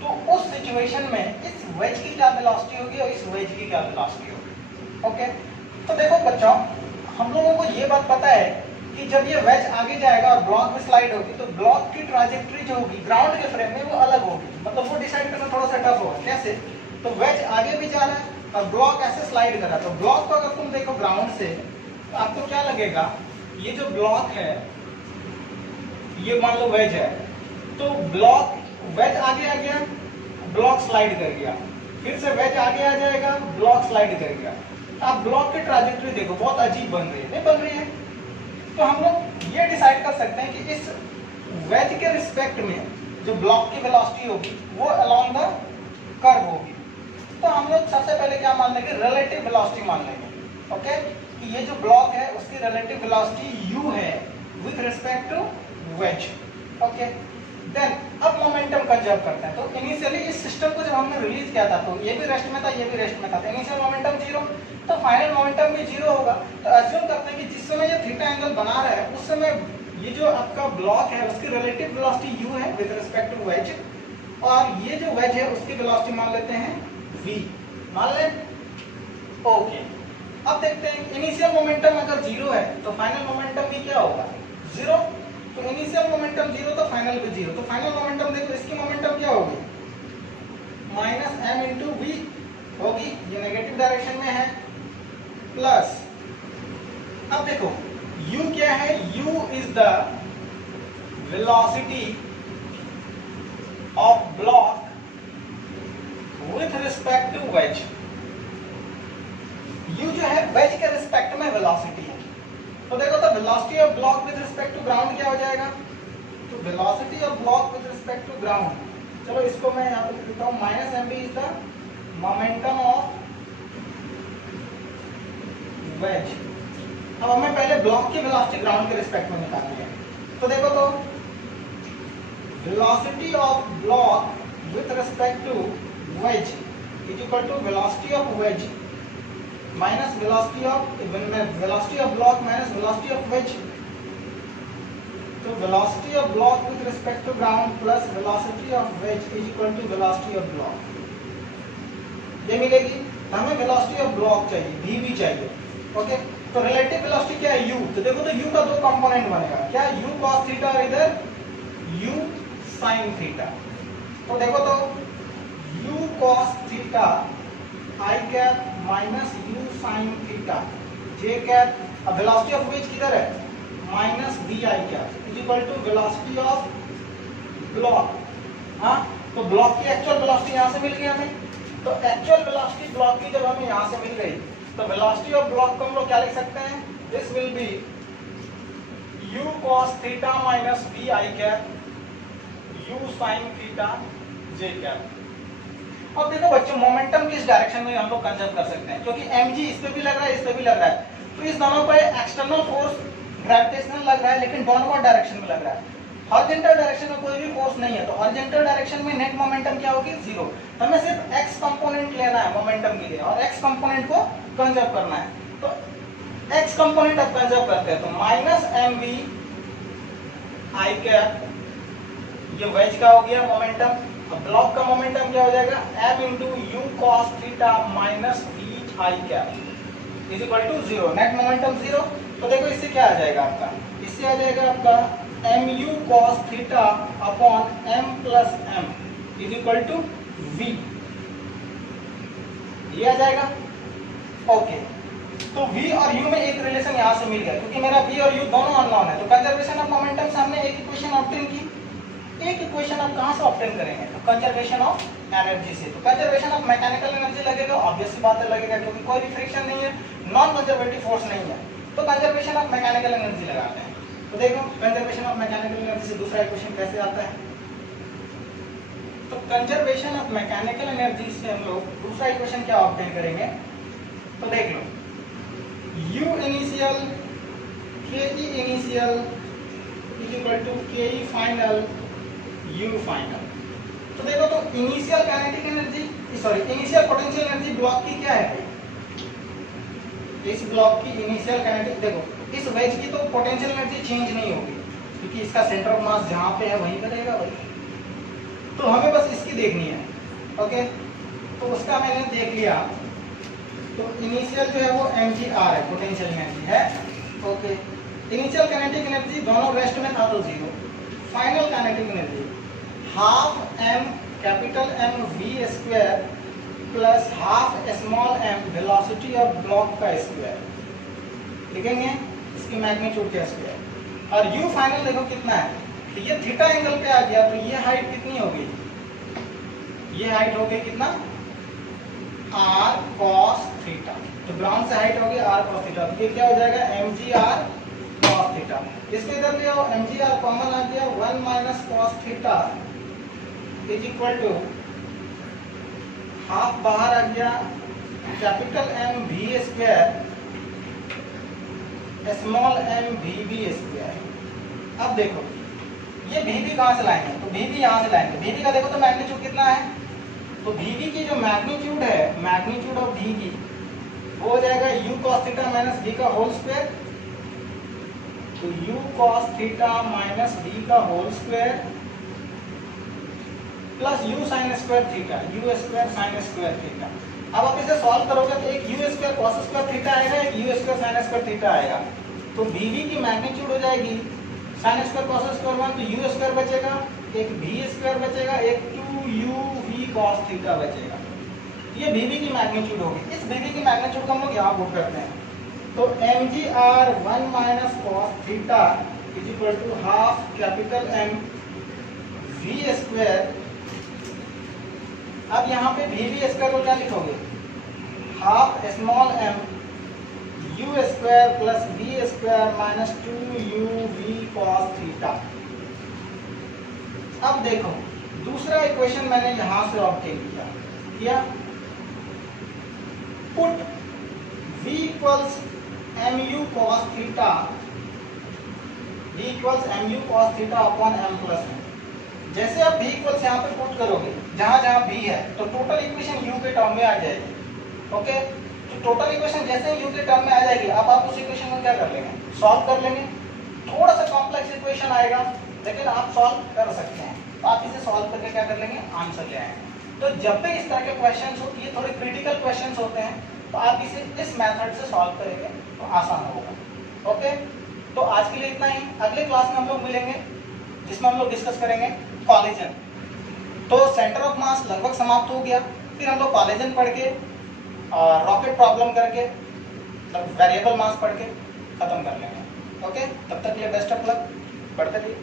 तो उस सिचुएशन में इस वेज की क्या वेलोसिटी होगी और इस वेज की क्या वेलोसिटी होगी। ओके, तो देखो बच्चों, हम लोगों को ये बात पता है कि जब ये वेज आगे जाएगा और ब्लॉक में स्लाइड होगी तो ब्लॉक की ट्राजेक्टरी जो होगी ग्राउंड के फ्रेम में वो अलग होगी, मतलब वो डिसाइड करना थोड़ा सा टफ होगा। कैसे? तो वेज आगे भी जा रहा है और ब्लॉक ऐसे स्लाइड कर रहा है, तो ब्लॉक को अगर तुम देखो ग्राउंड से तो आपको क्या लगेगा, ये जो ब्लॉक है ये मान लो वेज है, तो ब्लॉक वेज आगे आ गया, ब्लॉक स्लाइड कर गया, फिर से वेज आगे आ जाएगा, ब्लॉक स्लाइड कर गया। आप ब्लॉक की ट्राजेक्टरी देखो बहुत अजीब बन रही है, नहीं बन रही है? तो हम लोग ये डिसाइड कर सकते हैं कि इस वेज के रिस्पेक्ट में जो ब्लॉक की वेलोसिटी होगी वो अलोंग द कर्व होगी। तो हम लोग सबसे पहले क्या मान लेंगे, रिलेटिव वेलोसिटी मान लेंगे। ओके, कि ये जो ब्लॉक है उसकी रिलेटिव वेलोसिटी u है with respect to wedge. Okay, then अब मोमेंटम कंजर्व करते हैं। तो इनिशियली इस सिस्टम को जब हमने रिलीज किया था तो ये भी रेस्ट में था, ये भी रेस्ट में था, तो इनिशियल मोमेंटम 0, तो फाइनल मोमेंटम भी 0 होगा। तो अज्यूम करते हैं कि जिस समय ये थीटा एंगल बना रहा है उस समय ये जो आपका ब्लॉक है उसकी रिलेटिव वेलोसिटी u है विद रिस्पेक्ट टू वेज, और ये जो वेज है उसकी वेलोसिटी मान लेते हैं v, मान लें। ओके, अब देखते हैं इनिशियल मोमेंटम अगर 0 है तो फाइनल मोमेंटम भी क्या होगा, 0। तो इनिशियल मोमेंटम 0 तो फाइनल भी 0, तो फाइनल मोमेंटम देखो इसकी मोमेंटम क्या होगी, माइनस m इंटू वी होगी, ये नेगेटिव डायरेक्शन में है, प्लस अब देखो u क्या है, u is the velocity of block with respect to wedge. u जो है वेज के रिस्पेक्ट में वेलोसिटी है। तो देखो तो velocity of block with respect to ground क्या हो जाएगा, तो velocity of block with respect to ground, चलो इसको मैं यहाँ पे लिख देता हूँ, minus M B is the momentum of wedge. अब हमें पहले ब्लॉक की वेलोसिटी ग्राउंड के रिस्पेक्ट में निकालनी है। तो देखो तो velocity of block with respect to wedge is equal to velocity of wedge minus velocity of block minus velocity of wedge. तो velocity of block with respect to ground plus velocity of wedge is equal to velocity of block, ये मिलेगी। हमें वेलोसिटी ऑफ ब्लॉक चाहिए, v चाहिए। ओके, तो रिलेटिव वेलोसिटी क्या है, u। तो देखो तो u का दो कंपोनेंट बनेगा, क्या u cos थीटा और इधर u sin थीटा। तो देखो तो u cos theta i cap minus u sin theta j cap. अब वेलोसिटी ऑफ वेज किधर है, minus vi cap is equal to velocity of block. हाँ, तो ब्लॉक की एक्चुअल वेलोसिटी यहाँ से मिल गई हमें। तो एक्चुअल वेलोसिटी ब्लॉक की जब हमें यहाँ से मिल गई तो वेलोसिटी ऑफ ब्लॉक को हम लोग क्या लिख सकते हैं, this will B u cos theta minus vi cap u sin theta j cap. अब देखो बच्चों, मोमेंटम किस डायरेक्शन में हम लोग कंजर्व कर सकते हैं, क्योंकि mg इस पे भी लग रहा है, इस पे भी लग रहा है, तो इस दोनों पे एक्सटर्नल फोर्स ग्रेविटेशनल लग रहा है, लेकिन डाउनवर्ड डायरेक्शन में लग रहा है। हॉरिजॉन्टल डायरेक्शन में कोई भी फोर्स नहीं है, तो हॉरिजॉन्टल डायरेक्शन में नेट मोमेंटम क्या होगी? जीरो। तो हमें सिर्फ एक्स कंपोनेंट लेना है मोमेंटम के लिए और एक्स कंपोनेंट को कंजर्व करना है। तो एक्स कंपोनेंट अब कंजर्व करते हैं, तो minus M we I cap, ये वेज का हो गया मोमेंटम। अब ब्लॉक का मोमेंटम क्या हो जाएगा? m into U cos theta minus V I cap is equal to zero. Net momentum zero. तो देखो इससे क्या आ जाएगा आपका? इससे आ जाएगा आपका M U cos theta upon M plus M is equal to V, ये आ जाएगा। ओके, तो v और u में एक रिलेशन यहां से मिल गया, क्योंकि मेरा v और u दोनों अननोन है। तो कंजर्वेशन ऑफ मोमेंटम से हमने एक इक्वेशन ऑब्टेन की। एक इक्वेशन आप कहां से ऑब्टेन करेंगे? तो कंजर्वेशन ऑफ एनर्जी से। तो कंजर्वेशन ऑफ मैकेनिकल एनर्जी लगेगा, ऑब्वियस सी बात है लगेगा, क्योंकि कोई भी फ्रिक्शन नहीं है, नॉन कंजर्वेटिव फोर्स नहीं है। तो कंजर्वेशन ऑफ मैकेनिकल एनर्जी लगाते हैं। तो देखो कंजर्वेशन ऑफ मैकेनिकल एनर्जी से दूसरा इक्वेशन कैसे आता है? तो कंजर्वेशन ऑफ मैकेनिकल एनर्जी से हम लोग दूसरा इक्वेशन क्या ऑब्टेन करेंगे? तो देख लो, U initial KE initial is equal to KE final U final. तो देखो, तो initial kinetic energy, sorry initial potential energy block की क्या है? इस ब्लॉक की इनिशियल काइनेटिक, देखो इस वेज की तो पोटेंशियल एनर्जी चेंज नहीं होगी, क्योंकि इसका सेंटर ऑफ मास जहां पे है वहीं पे रहेगा वही। तो हमें बस इसकी देखनी है। ओके, तो उसका मैंने देख लिया। तो इनिशियल जो है वो mgr है, पोटेंशियल एनर्जी है। ओके, इनिशियल काइनेटिक एनर्जी दोनों रेस्ट में था तो zero. Final kinetic energy half m capital M v square plus half small m velocity of block का स्क्वायर, लिखेंगे इसकी मैग्नीट्यूड का स्क्वायर। और u फाइनल देखो कितना है? तो ये थीटा एंगल पे आ गया, तो ये हाइट कितनी होगी? ये हाइट हो गई कितना? r cos theta. तो ग्राउंड से हाइट होगी r cos थीटा, तो ये क्या हो जाएगा? mgr cos theta. इसको इधर ले आओ, mgr कॉमन आ गया, 1 minus cos theta is equal to half बाहर आ गया capital M v square small m v b square. अब देखो ये v b कहां से लाएंगे? तो v b यहां से लाएंगे। v b का देखो तो मैग्नीट्यूड कितना है? तो v b की जो मैग्नीट्यूड है, मैग्नीट्यूड ऑफ v b वो हो जाएगा u cos theta minus v का होल स्क्वायर। तो u cos theta minus v का whole square plus u sin square theta, u square sin square theta. अब आप इसे सॉल्व करोगे तो एक u square cos square theta आएगा, एक u square sin square theta आएगा। तो v की मैग्नीट्यूड हो जाएगी sin स्क्वायर cos स्क्वायर 1, तो u स्क्वायर बचेगा, एक v स्क्वायर बचेगा, एक 2u v cos थीटा बचेगा। ये v की मैग्नीट्यूड होगी। इस v की मैग्नीट्यूड को हम लोग यहाँ पुट करते हैं। तो mgr 1 minus cos theta is equal to half capital M v square. अब यहाँ पे v स्क्वायर को क्या लिखोगे? Half small m u square plus v square minus 2u v cos theta. अब देखो दूसरा इक्वेशन मैंने यहां से ऑब्टेन किया, put v equals mu cos theta, v equals mu cos theta upon m plus m। जैसे आप v इक्वल्स यहाँ पे पुट करोगे, जहां जहां v है, तो टोटल इक्वेशन u के टर्म में आ जाएगी। ओके, तो टोटल इक्वेशन जैसे u के टर्म में आ जाएगी, अब आप उस इक्वेशन को क्या कर लेंगे? सॉल्व कर लेंगे। थोड़ा सा कॉम्प्लेक्स इक्वेशन आएगा, लेकिन आप सॉल्व कर सकते हैं। तो आप इसे सॉल्व करके क्या कर लेंगे? आंसर ले आएंगे। तो जब भी इस तरह के क्वेश्चंस होती है, थोड़े क्रिटिकल क्वेश्चंस होते हैं, तो आप इसे इस मेथड से सॉल्व करेंगे तो आसान होगा। ओके, तो आज के लिए इतना ही। अगले क्लास में हम लोग मिलेंगे, जिसमें हम लोग डिस्कस करेंगे कॉलिजन। तो सेंटर ऑफ मास लगभग समाप्त हो गया, फिर हम लोग कॉलिजन पढ़ के रॉकेट प्रॉब्लम करके वेरिएबल मास पढ़ के खत्म कर लेंगे। ओके, तब तक के लिए बेस्ट ऑफ लक, पढ़ते रहिए।